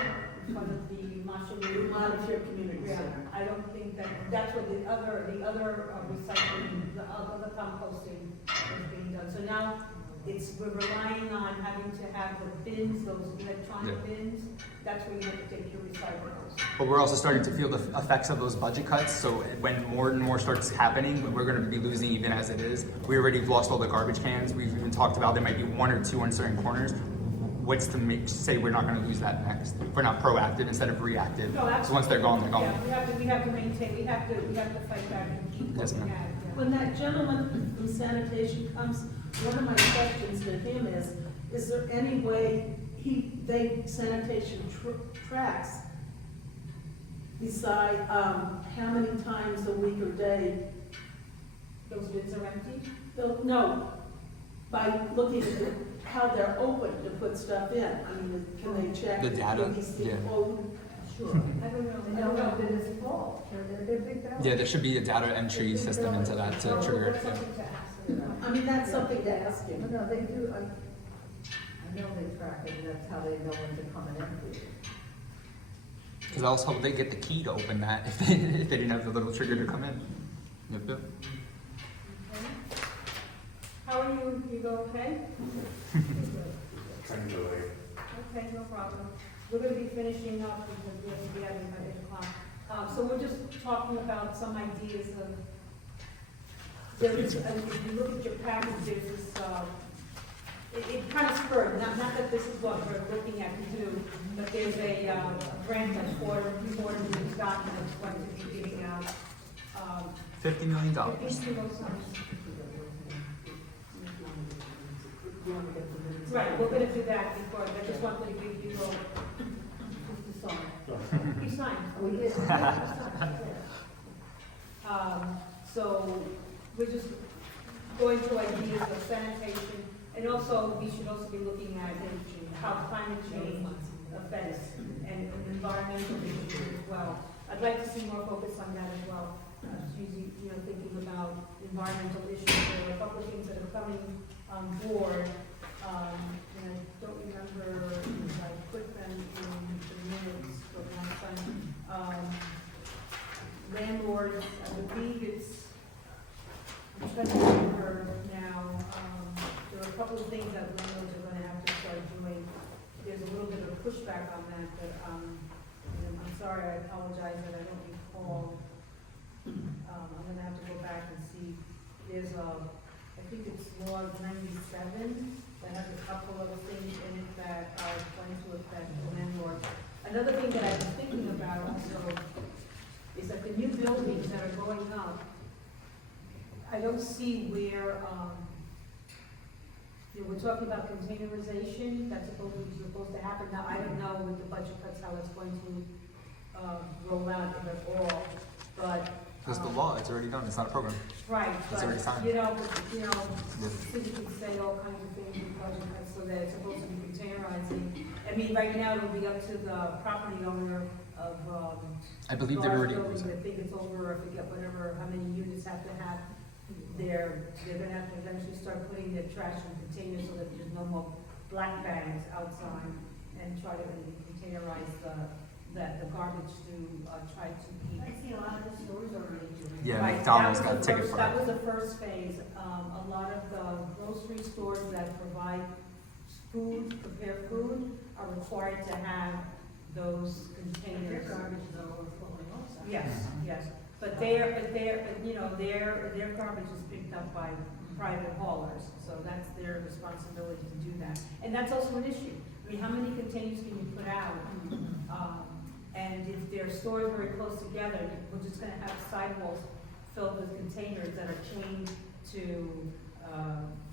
in front of the Marshall. Montefiore Community Yeah, Center. I don't think that's what the other recycling, the other composting is being done. So now we're relying on having to have the bins, those electronic Yeah. bins, that's where you have to take your recyclables. But we're also starting to feel the effects of those budget cuts, so when more and more starts happening, we're gonna be losing even as it is. We already lost all the garbage cans, we've even talked about there might be one or two on certain corners. What's to say we're not gonna lose that next? If we're not proactive instead of reactive. No, So once they're gone, they're gone. Yeah, we have to maintain, we have to fight back and keep Yes, looking ma'am. at it. Yeah. When that gentleman from sanitation comes, one of my questions to him is there any way sanitation tracks decide, how many times a week or day? Those bins are empty? No, by looking at how they're open to put stuff in. I mean, can they check? The data? ABC Yeah. code? Sure. I don't know that it's full. They're big bags. Yeah, there should be a data entry system into that to trigger it. That's Yeah. something to ask them. I mean, that's something to ask him. No, they do, I know they track it, and that's how they know when to come and empty it. Because else how would they get the key to open that if they didn't have the little trigger to come in? Yep. Okay. How are you? You go okay? Okay, no problem. We're gonna be finishing up because we have to be out by 8 o'clock. So we're just talking about some ideas of, there is, if you look at your package, there's this, it kind of spurred, not that this is what we're looking at to do, but there's a grant that's reported in this document that's going to be giving out, $50 million. Right, we're gonna do that before, I just wanted to give you a, just a song. He signed. We did. So we're just going through ideas of sanitation, and also, we should also be looking at how climate change affects and environmental issues as well. I'd like to see more focus on that as well. Usually, thinking about environmental issues, there are a couple of things that are coming on board. And I don't remember if I put them in the minutes for last time. Landlords, I believe I'm trying to remember now, there are a couple of things that landlords are gonna have to start doing. There's a little bit of pushback on that, but, I'm sorry, I apologize that I don't recall. I'm gonna have to go back and see. There's I think it's law 97 that has a couple of things in it that are going to affect the landlord. Another thing that I was thinking about also is that the new buildings that are going up, I don't see where, we're talking about containerization, that's supposed to happen. Now, I don't know with the budget cuts how it's going to roll out if at all, but. Because the law, it's already done, it's not a program. Right, It's already signed. the city can say all kinds of things in budget cuts so that it's supposed to be containerizing. I mean, right now, it'll be up to the property owner I believe they've large already. buildings. I think it's over, I forget whatever, how many units have to have. They're gonna have to eventually start putting their trash in containers so that there's no more black bags outside, and try to containerize the garbage to, try to keep. I see a lot of the stores already doing. Yeah, Right, McDonald's that got was a the ticket first- for That it. was the first phase. A lot of the grocery stores that provide food, prepared food, are required to have those Their containers. garbage is overflowing also. Yes, yes, but you know, their garbage is picked up by private haulers, so that's their responsibility to do that. And that's also an issue. I mean, how many containers can you put out? And if they're stored very close together, we're just gonna have sidewalks filled with containers that are chained to,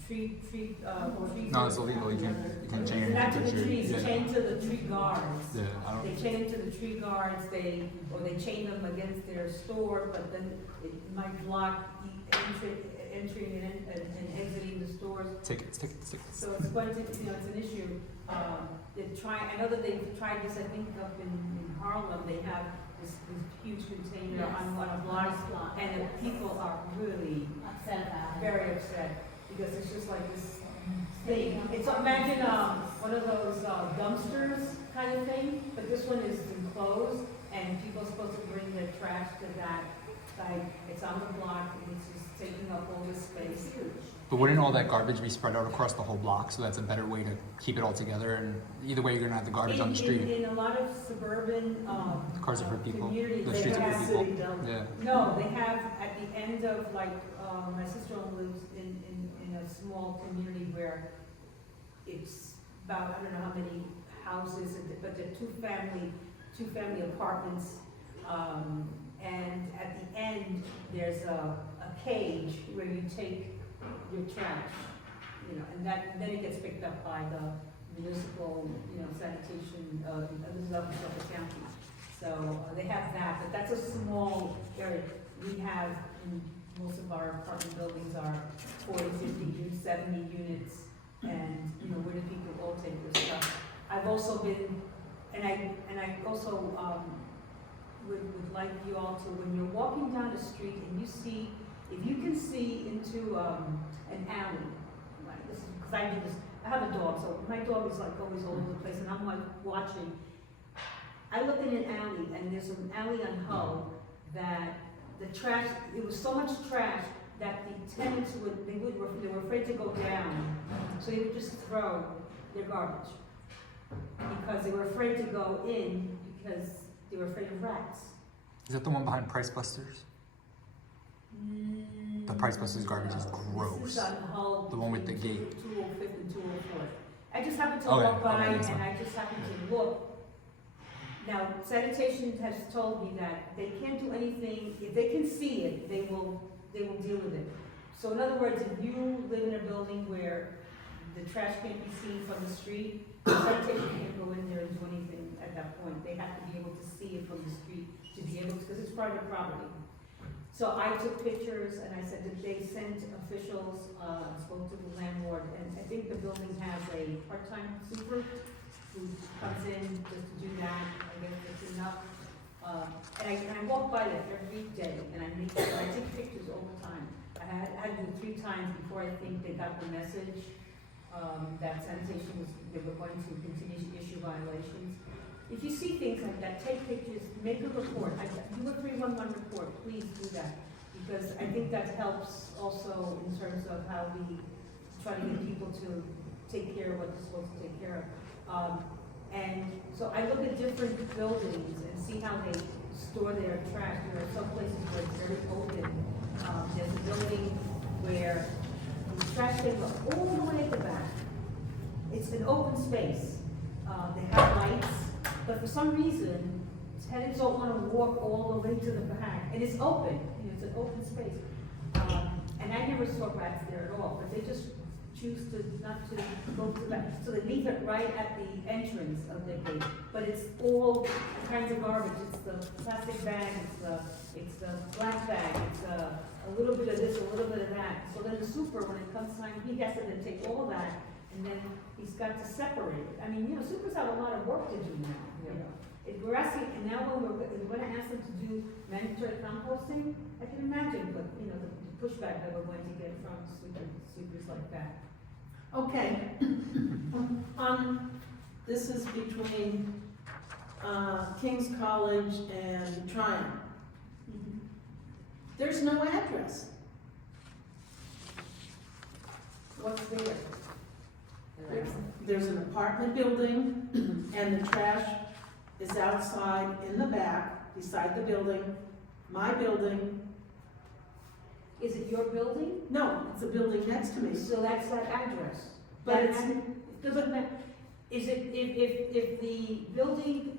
trees. No, it's illegal. You can chain Not to it the to trees, yeah. chained to the tree guards. Yeah, I don't. They chain them to the tree guards, they chain them against their store, but then it might block entering and exiting the stores. Tickets. So it's going to, you know, it's an issue. I know that they've tried this, I think, up in Harlem, they have this huge container on one of block, and the people are really Upset about it. very upset, because it's just like this thing. It's, imagine, one of those dumpsters kind of thing, but this one is enclosed, and people are supposed to bring their trash to that, like, it's on the block, and it's just taking up all this space. But wouldn't all that garbage be spread out across the whole block? So that's a better way to keep it all together. And either way, you're gonna have the garbage on the street. In a lot of suburban, The cars are for people. communities, The they streets are have, for people. Yeah. no, they have, at the end of, like, my sister-in-law lives in a small community where it's about, I don't know how many houses, but they're two-family apartments. And at the end, there's a cage where you take your trash, you know, and then it gets picked up by the municipal, you know, sanitation, this is up in Suffolk County. So, they have that, but that's a small area. We have, in most of our apartment buildings are 40, 50, 70 units, and, you know, where do people all take this stuff? I've also been, and I also, would like you all to, when you're walking down the street and you see, if you can see into, an alley, like this is, because I do this, I have a dog, so my dog is like always all over the place, and I'm like watching. I look in an alley, and there's an alley on Hull that the trash, it was so much trash that the tenants they were afraid to go down, so they would just throw their garbage. Because they were afraid to go in, because they were afraid of rats. Is that the one behind Price Busters? The Price Busters garbage is This gross. is on Hull. The one with the between gate. 205th and 204th. I just happened to Okay, walk by, okay, that's and fine. I just happened to look. Now, sanitation has told me that they can't do anything, if they can see it, they will deal with it. So in other words, if you live in a building where the trash can't be seen from the street, sanitation can't go in there and do anything at that point. They have to be able to see it from the street to be able to, because it's private property. So I took pictures, and I said that they sent officials, spoke to the landlord, and I think the building has a part-time super who comes in just to do that, I guess it's enough. And I walk by that every day, and I take pictures all the time. I had to do it 3 times before I think they got the message, that sanitation they were going to continue to issue violations. If you see things like that, take pictures, make a report. Do a 311 report, please do that. Because I think that helps also in terms of how we try to get people to take care of what they're supposed to take care of. And so I look at different buildings and see how they store their trash. There are some places where it's very open. There's a building where the trash can go all the way at the back. It's an open space. They have lights. But for some reason, tenants don't want to walk all the way to the back, and it's open, you know, it's an open space. And I never saw rats there at all, but they just choose not to go to the back. So they leave it right at the entrance of their gate, but it's all kinds of garbage. It's the plastic bag, it's the black bag, it's a little bit of this, a little bit of that. So then the super, when it comes time, he has to then take all that, and then he's got to separate it. I mean, you know, supers have a lot of work to do now, you know. If we're asking, and now when we're gonna ask them to do mandatory composting, I can imagine, but, you know, the pushback that we're going to get from sweepers like that. Okay. This is between, King's College and Tryon. There's no address. What's there? There's an apartment building, and the trash is outside in the back, beside the building, my building. Is it your building? No, it's a building next to me. So that's that address. But That it's- ad- doesn't matter. Is it, if the building,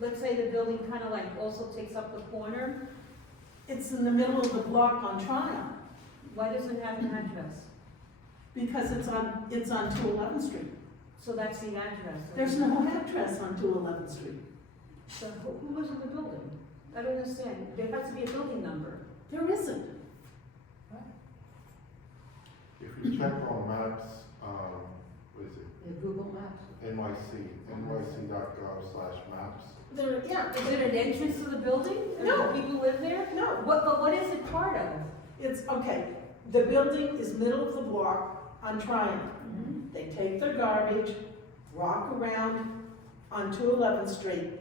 let's say the building kind of like also takes up the corner, It's in the middle of the block on Tryon, why doesn't it have an address? because it's on 211th Street. So that's the address. There's no address on 211th Street. So who was in the building? I don't understand. There has to be a building number. There isn't. If you check on maps, what is it, The Google Maps. nyc.gov/maps. There, yeah, Is it an entrance to the building? No. Do people live there? no, But what is it part of? it's, okay, the building is middle of the block on Tryon. They take their garbage, walk around on 211th Street,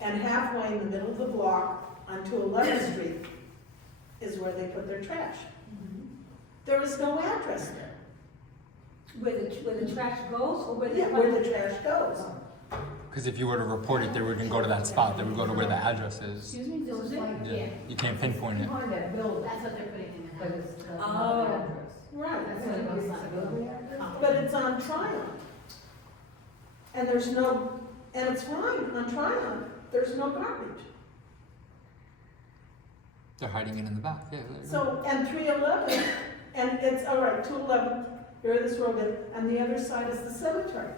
and halfway in the middle of the block on 211th Street is where they put their trash. There is no address there. Where the trash goes or where the? Yeah, where the trash goes. Because if you were to report it, they wouldn't go to that spot, they would go to where the address is. Excuse me, this is it? Yeah, you can't pinpoint it. Behind that building, That's what they're putting in the but house. it's the Oh. address. Right, That's what it looks like, a building address? but it's on Tryon. And there's no, and it's fine, on Tryon, there's no garbage. They're hiding it in the back, yeah. there you go. So, and 311, and it's, all right, 211, here this road, and the other side is the cemetery.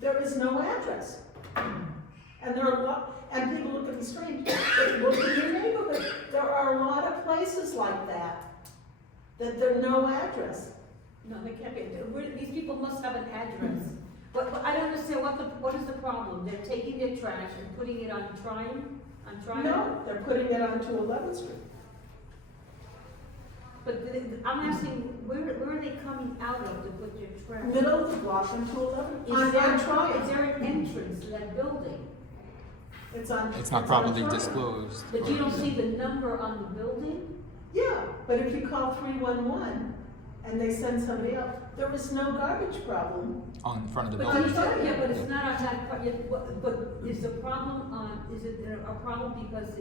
There is no address. And there are a lot, and people look at me strange, but look in your neighborhood, there are a lot of places like that there's no address. No, they can't be. These people must have an address. But I don't understand what is the problem? They're taking their trash and putting it on Tryon? No, they're putting it on 211th Street. But I'm asking, where are they coming out of to put their trash? Middle of the block on 211, Is on there Tryon. an entrance to that building? It's on. It's not on properly Tryon. disclosed. But you don't see the number on the building? Yeah, but if you call 311 and they send somebody out, there is no garbage problem. On front of the But building. you said, yeah, but it's not on that, but is the problem on, is it a problem because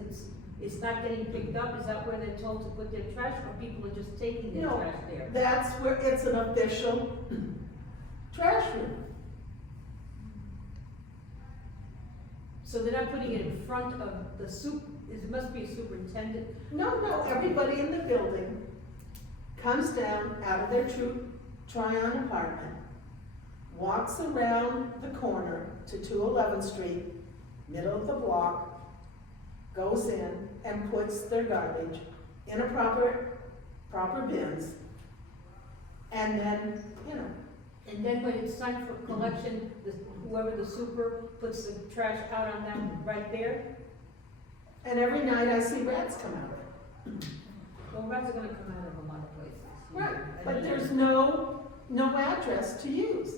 it's not getting picked up? Is that where they're told to put their trash, or people are just taking their No. trash there? That's where it's an official trash room. So they're not putting it in front of the it must be a superintendent. No, everybody in the building comes down out of their Tryon apartment, walks around the corner to 211th Street, middle of the block, goes in and puts their garbage in a proper bins, and then, And then when it's time for collection, whoever the super puts the trash out on that right there, and every night I see rats come out. well, rats are gonna come out of a lot of places. Right, but there's no address to use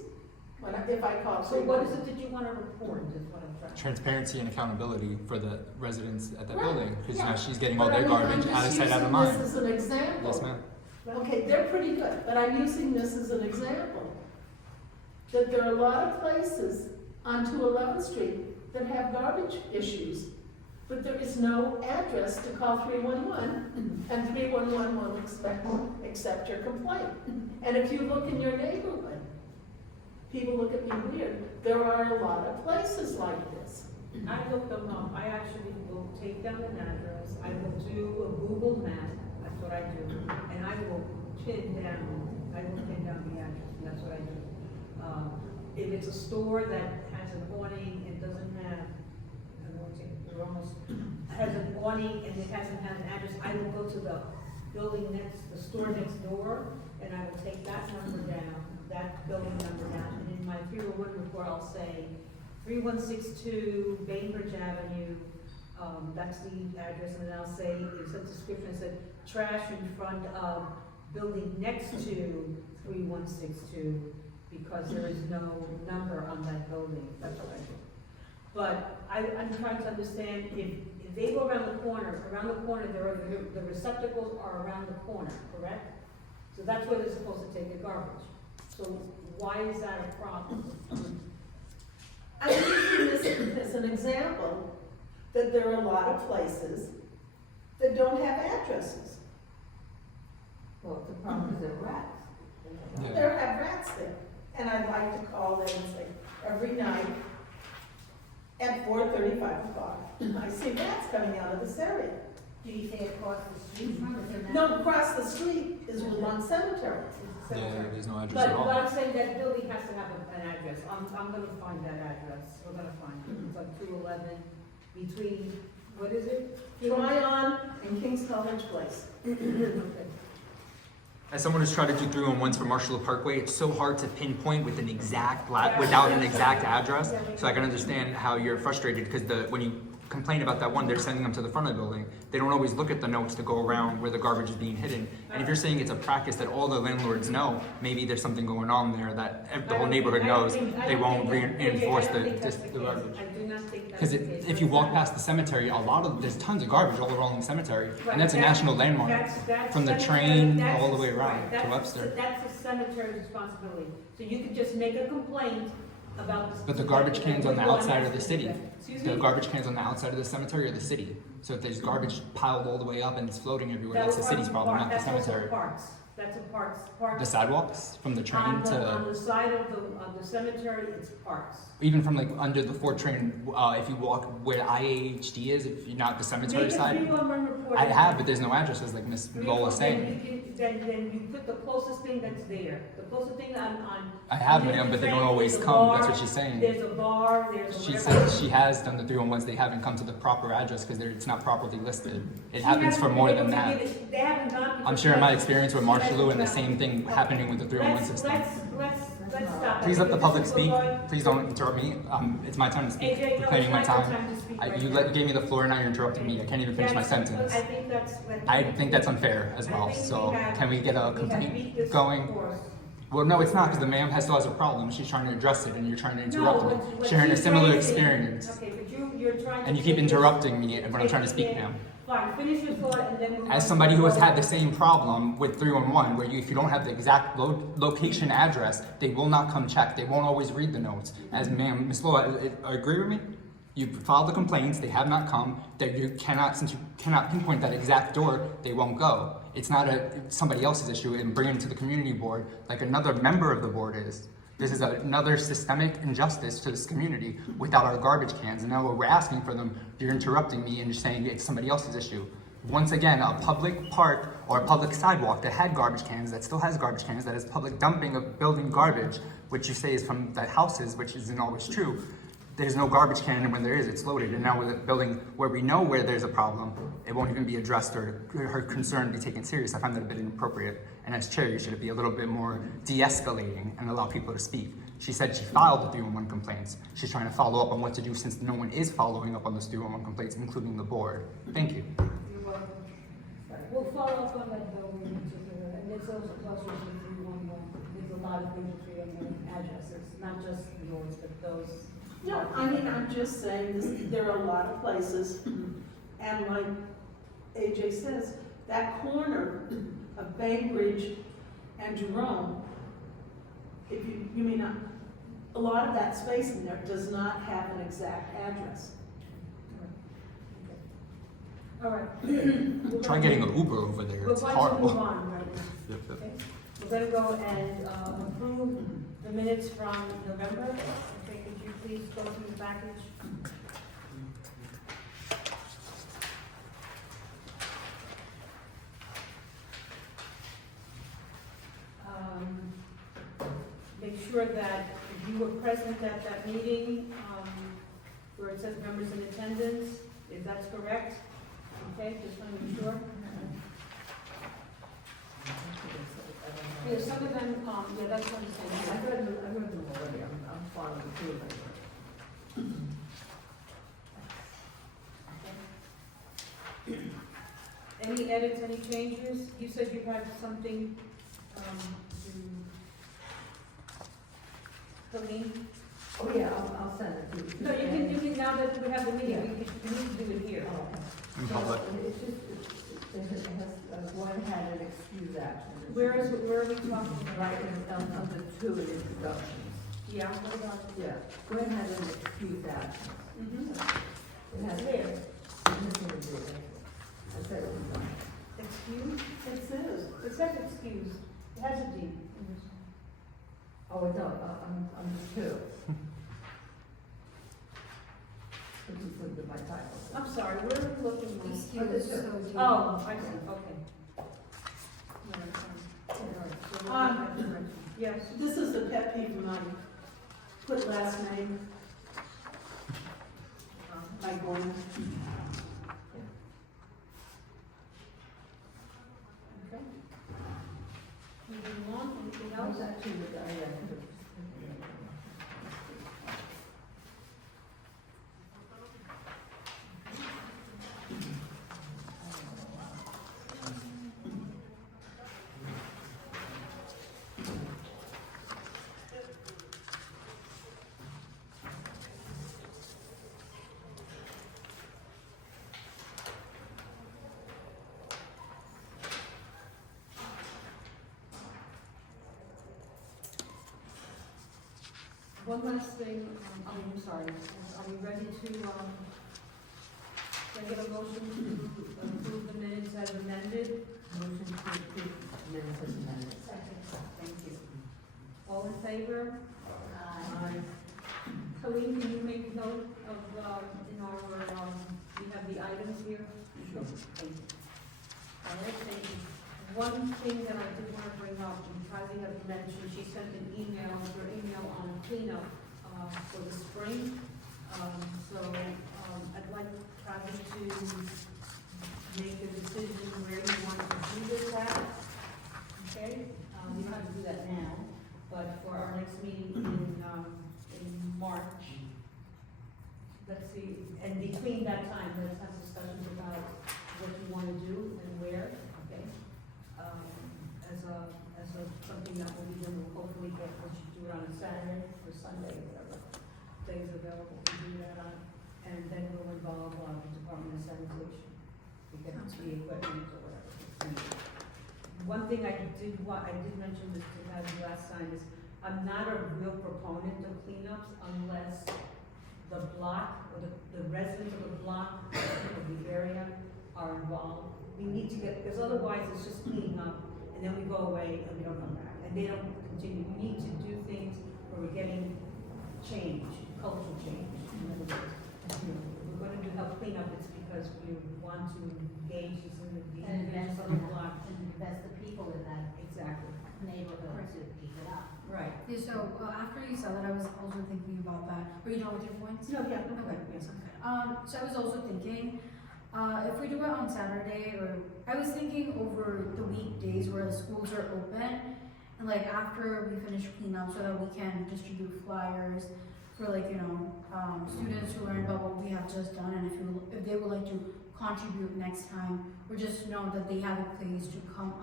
if I call. So what is it that you wanna report, is what I'm trying to. Transparency and accountability for the residents at that Right, building, because yeah. now she's getting But all their I'm garbage just out of sight, out of using mind. This as an example. Yes, ma'am. Okay, they're pretty good, but I'm using this as an example. That there are a lot of places on 211th Street that have garbage issues, but there is no address to call 311, and 311 will accept your complaint. And if you look in your neighborhood, people look at me weird, there are a lot of places like this. I looked them up, I actually will take down an address, I will do a Google map, that's what I do, and I will pin down the address, and that's what I do. If it's a store that has an awning, it doesn't have, we're almost, has an awning and it hasn't had an address, I will go to the store next door, and I will take that number down, that building number down, and in my 301 report, I'll say, 3162 Bainbridge Avenue, that's the address, and then I'll say, it's a description, it said trash in front of building next to 3162, because there is no number on that building, that's what I do. But I'm trying to understand, if they go around the corner, there are, the receptacles are around the corner, correct? So that's where they're supposed to take the garbage. So why is that a problem? I'm using this as an example, that there are a lot of places that don't have addresses. Well, the problem is they're rats. Yeah. There have rats there, and I'd like to call them and say, every night at 4:35, I see rats coming out of this area. Do you say across the street from it? No, across the street is Woodlawn Cemetery. Yeah, there's no address But at all. I'm saying that building has to have an address. I'm gonna find that address. We're gonna find it. It's like 211 between, what is it? Tryon and King's College Place. Okay. As someone who's tried to do 311s for Marshall Parkway, it's so hard to pinpoint with an exact without an exact address. So I can understand how you're frustrated because when you complain about that one, they're sending them to the front of the building. They don't always look at the notes to go around where the garbage is being hidden. And if you're saying it's a practice that all the landlords know, maybe there's something going on there that the whole neighborhood knows. They won't reinforce the garbage. I do not think that's Because the case. if you walk past the cemetery, there's tons of garbage all around the cemetery, and that's a national landmark. From the train all the way around to Webster. That's the cemetery's responsibility. So you could just make a complaint about this. But the garbage cans on the outside of the city. Excuse The me? garbage cans on the outside of the cemetery are the city. So if there's garbage piled all the way up and it's floating everywhere, That that's the was city's on problem, park. not the That's also cemetery. parks. That's a parks. The sidewalks from the train On to, the side of the cemetery, it's parks. even from like under the Ford train, if you walk where IAHD is, if you're not the cemetery Make a side. 311 report. I have, but there's no addresses like Miss Lola's saying. Then you put the closest thing that's there. The closest thing on. I have, on the ma'am, but they don't train, always there's a come, that's bar, what she's saying. There's a bar, there's a She whatever. said she has done the 311s, they haven't come to the proper address because it's not properly listed. It She happens for hasn't more been than able to that. get it. They haven't gone. I'm because sure in my that's- experience with she Marshall hasn't and the gone. same thing happening with the 311 system. Let's stop. Please let the This public is speak. going- Please don't interrupt me. It's my time to speak. AJ, no, Reclaiming it's my not your time. time to speak right You now. gave me the floor and now you're interrupting me. I can't even finish my sentence. I think that's. I think that's unfair as well. So can we get a complaint going? Well, no, it's not because the ma'am still has a problem. She's trying to address it and you're trying to interrupt me. Sharing a similar experience. Okay, but you're trying to. And you keep interrupting me when I'm trying to speak now. Fine, finish your thought and then. As somebody who has had the same problem with 311, where if you don't have the exact location address, they will not come check. They won't always read the notes. As ma'am, Ms. Law, agree with me? You filed the complaints, they have not come, that since you cannot pinpoint that exact door, they won't go. It's not somebody else's issue and bring it to the community board like another member of the board is. This is another systemic injustice to this community without our garbage cans. And now we're asking for them, you're interrupting me and you're saying it's somebody else's issue. Once again, a public park or a public sidewalk that had garbage cans, that still has garbage cans, that is public dumping of building garbage, which you say is from the houses, which isn't always true. There's no garbage can, and when there is, it's loaded. And now with a building where we know where there's a problem, it won't even be addressed or her concern be taken serious. I find that a bit inappropriate. And as chair, you should be a little bit more de-escalating and allow people to speak. She said she filed the 311 complaints. She's trying to follow up on what to do since no one is following up on those 311 complaints, including the board. Thank you. You're welcome. We'll follow up on that building in particular, and it's also closer to 311. There's a lot of things with 311 addresses, not just yours, but those. No, I mean, I'm just saying, there are a lot of places, and like AJ says, that corner of Bainbridge and Jerome, if you mean, a lot of that space in there does not have an exact address. All right. Try getting an Uber over there. We're It's going to move horrible. on right now. Okay? We're gonna go and approve the minutes from November. Okay, could you please go through the package? Make sure that if you were present at that meeting, where it says members in attendance, if that's correct. Okay, just want to make sure. Yeah, some of them, yeah, that's what I'm saying. I read them already, I'm fine with the two of them. Any edits, any changes? You said you had something, to Colleen? Oh, yeah, I'll send it to you. No, you can, now that we have the meeting, we need to do it here. Oh, okay. In public. It's just, it has, one had an excuse action. Where are we talking about? Right, under two in introductions. Yeah, what about? Yeah, Gwen had an excuse action. Mm-hmm. It has. Where? Nothing to do with it. I said it was done. Excuse? It says, It says excuse. It has a D. Oh, no, I'm two. This is my title. I'm sorry, where are we looking? Excuse, so do. Oh, I see, okay. Yes. this is the pet peeve of mine. Put last name, by Gwen. Okay. Moving on, anything I was else? actually, One last thing, I'm sorry, are we ready to, can I get a motion to approve the minutes as amended? motion to approve minutes as amended. Thank you. All in favor? Aye. Colleen, can you make note of, in our, we have the items here? Sure. Thank you. All right, thank you. One thing that I did want to bring up, and Kylie had mentioned, she sent an email, her email on cleanup, for the spring. I'd like Kylie to make a decision where you want to do this at. Okay? We don't have to do that now, but for our next meeting in March. Let's see, and between that time, let's have discussions about what you want to do and where, okay? Something that will be done, we'll hopefully get, we should do it on a Saturday or Sunday, whatever days available to do that on. And then we'll involve, the Department of Sanitation, to get the equipment or whatever. One thing I did mention this to Patty last time is, I'm not a real proponent of cleanups unless the block, or the residents of the block, of the area are involved. We need to get, because otherwise it's just cleaning up, and then we go away and we don't come back, and they don't continue. We need to do things where we're getting change, cultural change. In other words, if we're going to help clean up, it's because we want to engage these individuals on the block. And invest the people in that Exactly. neighborhood to keep it up. Right. Yeah, so after you said that, I was also thinking about that. Were you done with your points? No, yeah, Okay. yes. So I was also thinking, if we do it on Saturday, or I was thinking over the weekdays where the schools are open, and like after we finish cleanup, so that we can distribute flyers for students who learn about what we have just done, and if they would like to contribute next time, or just know that they have a place to come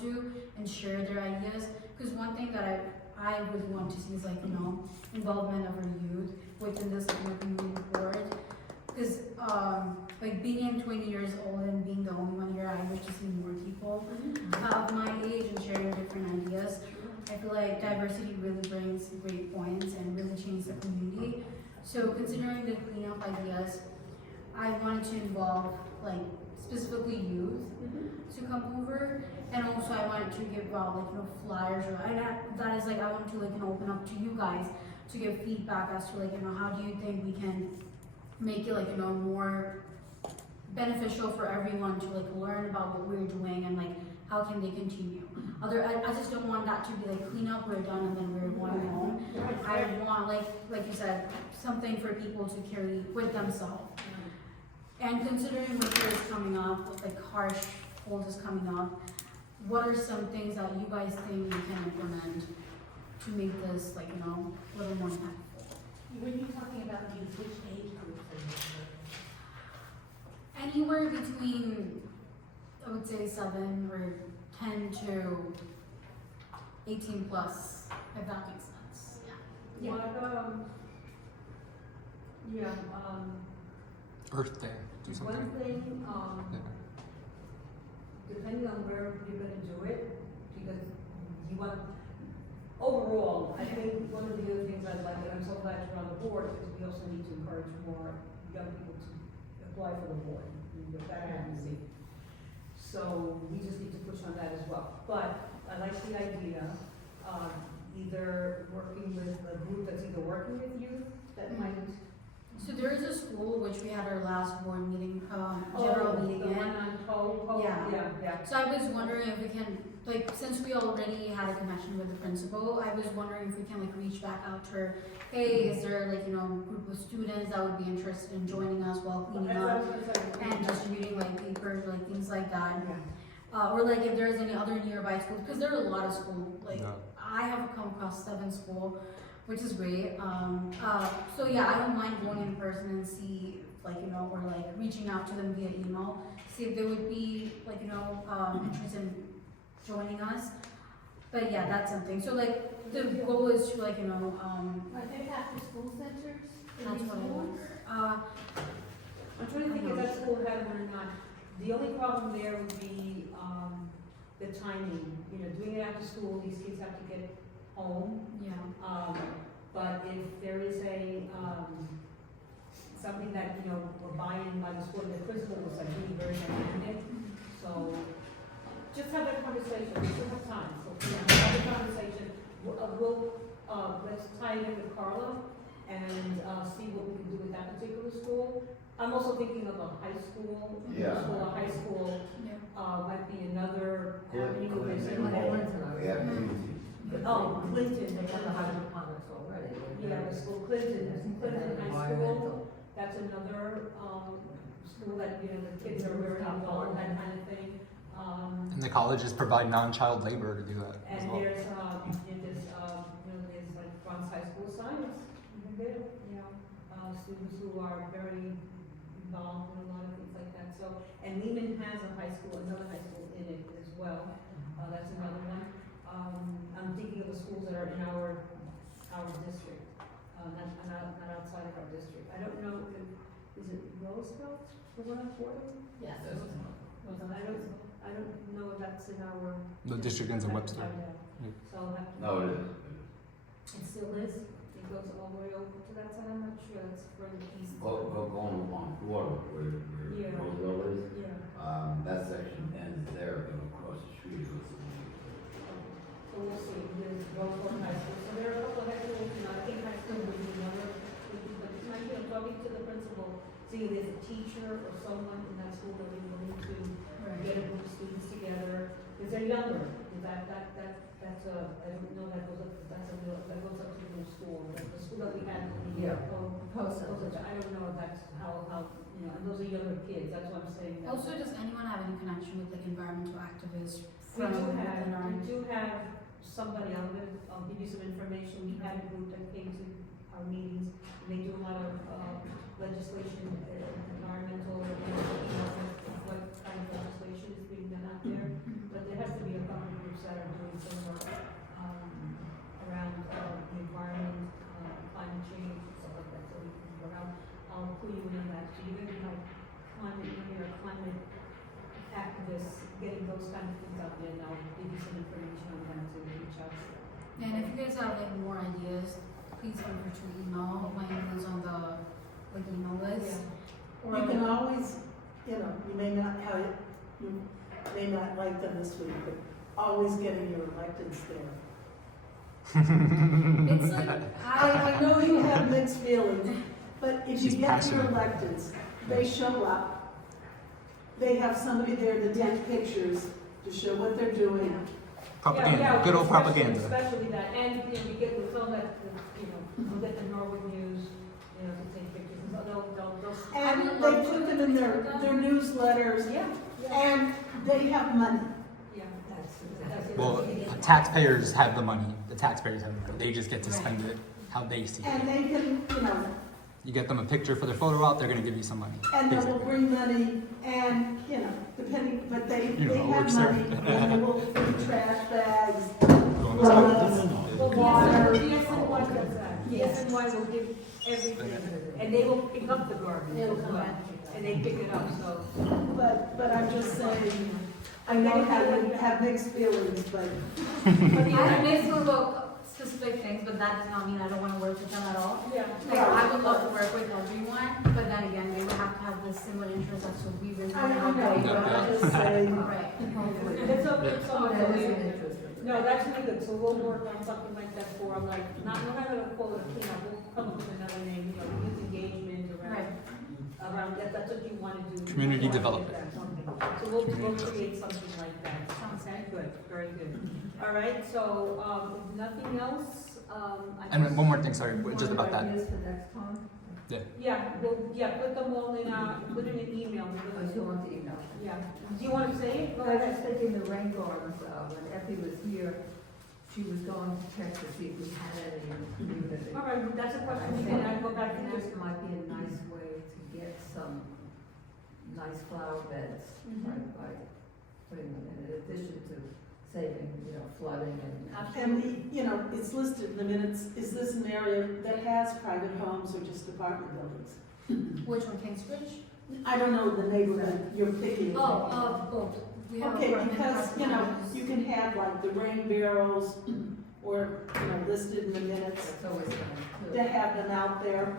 to and share their ideas. Because one thing that I really want to see is involvement of our youth within this community board. Because being 20 years old and being the only one here, I wish to see more people of my age and sharing different ideas. I feel like diversity really brings great points and really changes the community. So considering the cleanup ideas, I wanted to involve specifically youth to come over, and also I wanted to give flyers, or that is I want to open up to you guys to give feedback as to how do you think we can make it more beneficial for everyone to learn about what we're doing, and how can they continue. I just don't want that to be clean up, we're done, and then we're going home. I want like you said, something for people to carry with themselves. And considering winter is coming up, harsh cold is coming up, what are some things that you guys think we can implement to make this a little more impactful? When you're talking about youth, which age groups are you Anywhere between, I would say 7 or 10 to 18 plus, if that makes sense. Yeah. Earth Day, do something. One thing, Yeah. depending on where you're gonna do it, because you want, overall, I think one of the other things I'd like, and I'm so glad you're on the board, is we also need to encourage more young people to apply for the board, and get that advocacy. So we just need to push on that as well. But I like the idea of either working with a group that's either working with youth that might. So there is a school which we had our last board meeting, general meeting The in. one on Cole, yeah. So I was wondering if we can, like, since we already had a connection with the principal, I was wondering if we can like reach back out to her. Hey, is there like, you know, a group of students that would be interested in joining us while cleaning up and distributing like papers, like things like that? Or like if there's any other nearby schools, because there are a lot of schools, like Yeah. I have come across 7 schools, which is great. So yeah, I don't mind going in person and see, like, you know, or like reaching out to them via email, see if they would be like, you know, interested in joining us. But yeah, that's something. So like the goal is to like, you know, Are there after school centers? in that's these what I schools? wonder. I'm trying to think if that school had one or not. The only problem there would be, the timing, you know, doing it after school, these kids have to get home. Yeah. But if there is a, something that, you know, we're buy-in by the school, the principal was like really very dynamic. So, just have that conversation, we still have time, so, have the conversation. Let's tie it in with Carla and, see what we can do with that particular school. I'm also thinking of a high school, Yeah. so a high school, Yeah. Might be another avenue. Clinton, There's Clinton, another- we have Tuesday. Oh, Clinton, they have the hydroponics already. Yeah, the school, Clinton High School, that's another, school that, you know, the kids are very involved, that kind of thing. And the colleges provide non-child labor to do that as And well. there's, there's like Bronx High School Science, students who are very involved in a lot of things like that, so, and Lehman has a high school, another high school in it as well, that's another one. I'm thinking of the schools that are in our district, not outside of our district. I don't know if, is it Roosevelt, the one on Fordham? Yes. That's I don't know if that's in our. The district ends in I'll have to Webster. find out. Yeah. So I'll have to. No, it is. It still is? It goes all the way over to that side? I'm not sure, it's further east. Go on Florida, where Yeah. Roseville is. Yeah. That section ends there, but across the street is. So we'll see, there's Roseland High School, so there are a couple of high schools, you know, I think high school would be another, but it's like, you know, talking to the principal, seeing if there's a teacher or someone in that school that we willing to get a group of students together, because they're younger, that's I don't know, that goes up to the new school, the school that we had in the, I don't know if that's how, you know, and those are younger kids, that's what I'm saying. that- Also, does anyone have any connection with like environmental activists We from do within our? have somebody, I'll give you some information, we had a group that came to our meetings, and they do a lot of, legislation, environmental, what kind of legislation is being done out there, but there has to be a couple of groups that are doing some work, around, the environment, climate change, and stuff like that, so we can go around, I'll clue you in on that, so you're gonna have climate activists, getting those kind of things out there, and I'll give you some information on that to reach out to. And if you guys have like more ideas, please feel free to email. My email is on the like email list. Or You can always, you know, you may not like them this week, but always getting your electeds there. it's like I know you have mixed feelings, but if you She's get your passionate. electeds, they show up. They have somebody there to take pictures to show what they're doing. Propaganda, Yeah, good old especially- propaganda. Especially that, and, you know, we get the film that, we'll get the Norwood News, to take pictures, and they'll. And they put them in their newsletters, Yeah, and they have money. yeah, that's it. Well, taxpayers have the money. The taxpayers have the money. They just get to spend it how they see And it. they can, You get them a picture for their photo op, they're gonna give you some money. And they will basically. bring money and, you know, depending, but they You know, have works there. money, and they will bring trash bags, Go on the side. Well, water. DSNY does that. DSNY will give everything, and they will pick up the garbage They'll as come well. back. And they pick it up, so. but I'm just saying, I know have mixed feelings, but I may still about specific things, but that does not mean I don't want to work with them at all. Yeah. Like, I would love to work with everyone, but then again, they would have to have the similar interest as to we really I want to help know, them. but I'm just saying, Right. Hopefully. It's a, it's Oh, a, that is an interest. no, that's really good, so we'll work on something like that for, like, not gonna call it a cleanup, we'll come up with another name, you know, youth engagement Right. around that, that's what you wanna do. Community You wanna development. get that, something. So we'll create something like that, okay, good, very good. All right, so, if nothing else, I And just- one more thing, sorry, just about that. Ideas for next time? Yeah, put them all in, put it in an email. Oh, you want the email? Yeah, do you wanna say it? Go But I was ahead. just thinking the rain gardens, when Effie was here, she was going to check to see if we had any in the community. All right, that's a I question, we think can go back to this. this might be a nice way to get some nice flower beds, Mhm. right, by putting them in addition to saving, flooding and. and you know, it's listed in the minutes, is this an area that has private homes or just apartment buildings? Which one, Kingsbridge? I don't know the neighborhood you're picking. Both. We have Okay, apartment because, you know, houses. you can have like the rain barrels, or, listed in the minutes, That's always nice, to have them out there.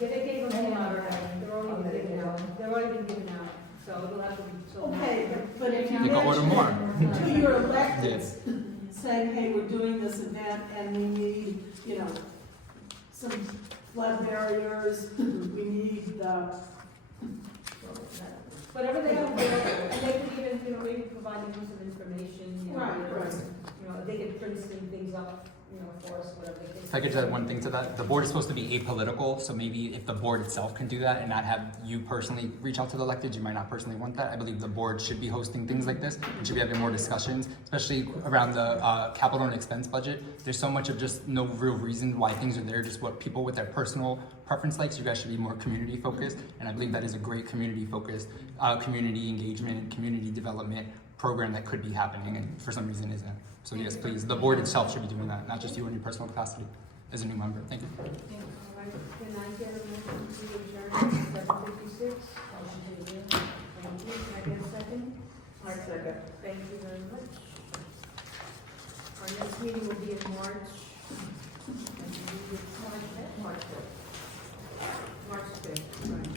Yeah, they gave them all out Yeah. already, they're already been given out, they're already been given out, so it'll have to be sold. Okay, but if you You can order mention more. to your electeds, saying, hey, we're doing this event and we need, some flood barriers, we need the, Whatever they have available, and they can even, maybe provide them with some information, Right, whatever. right. They can print some things up, for us, whatever they can. If I could just add one thing to that, the board is supposed to be apolitical, so maybe if the board itself can do that and not have you personally reach out to the elected, you might not personally want that. I believe the board should be hosting things like this and should be having more discussions, especially around the capital and expense budget. There's so much of just no real reason why things are there, just what people with their personal preference likes. You guys should be more community focused, and I believe that is a great community focused, community engagement, community development program that could be happening and for some reason isn't. So yes, please, the board itself should be doing that, not just you in your personal capacity as a new member. Thank you. All right, can I get a motion to adjourn at 7:56? Motion to adjourn. Thank you, can I get a second? Second. Thank you very much. Our next meeting will be in March. I believe it's March 5th. March 5th, right.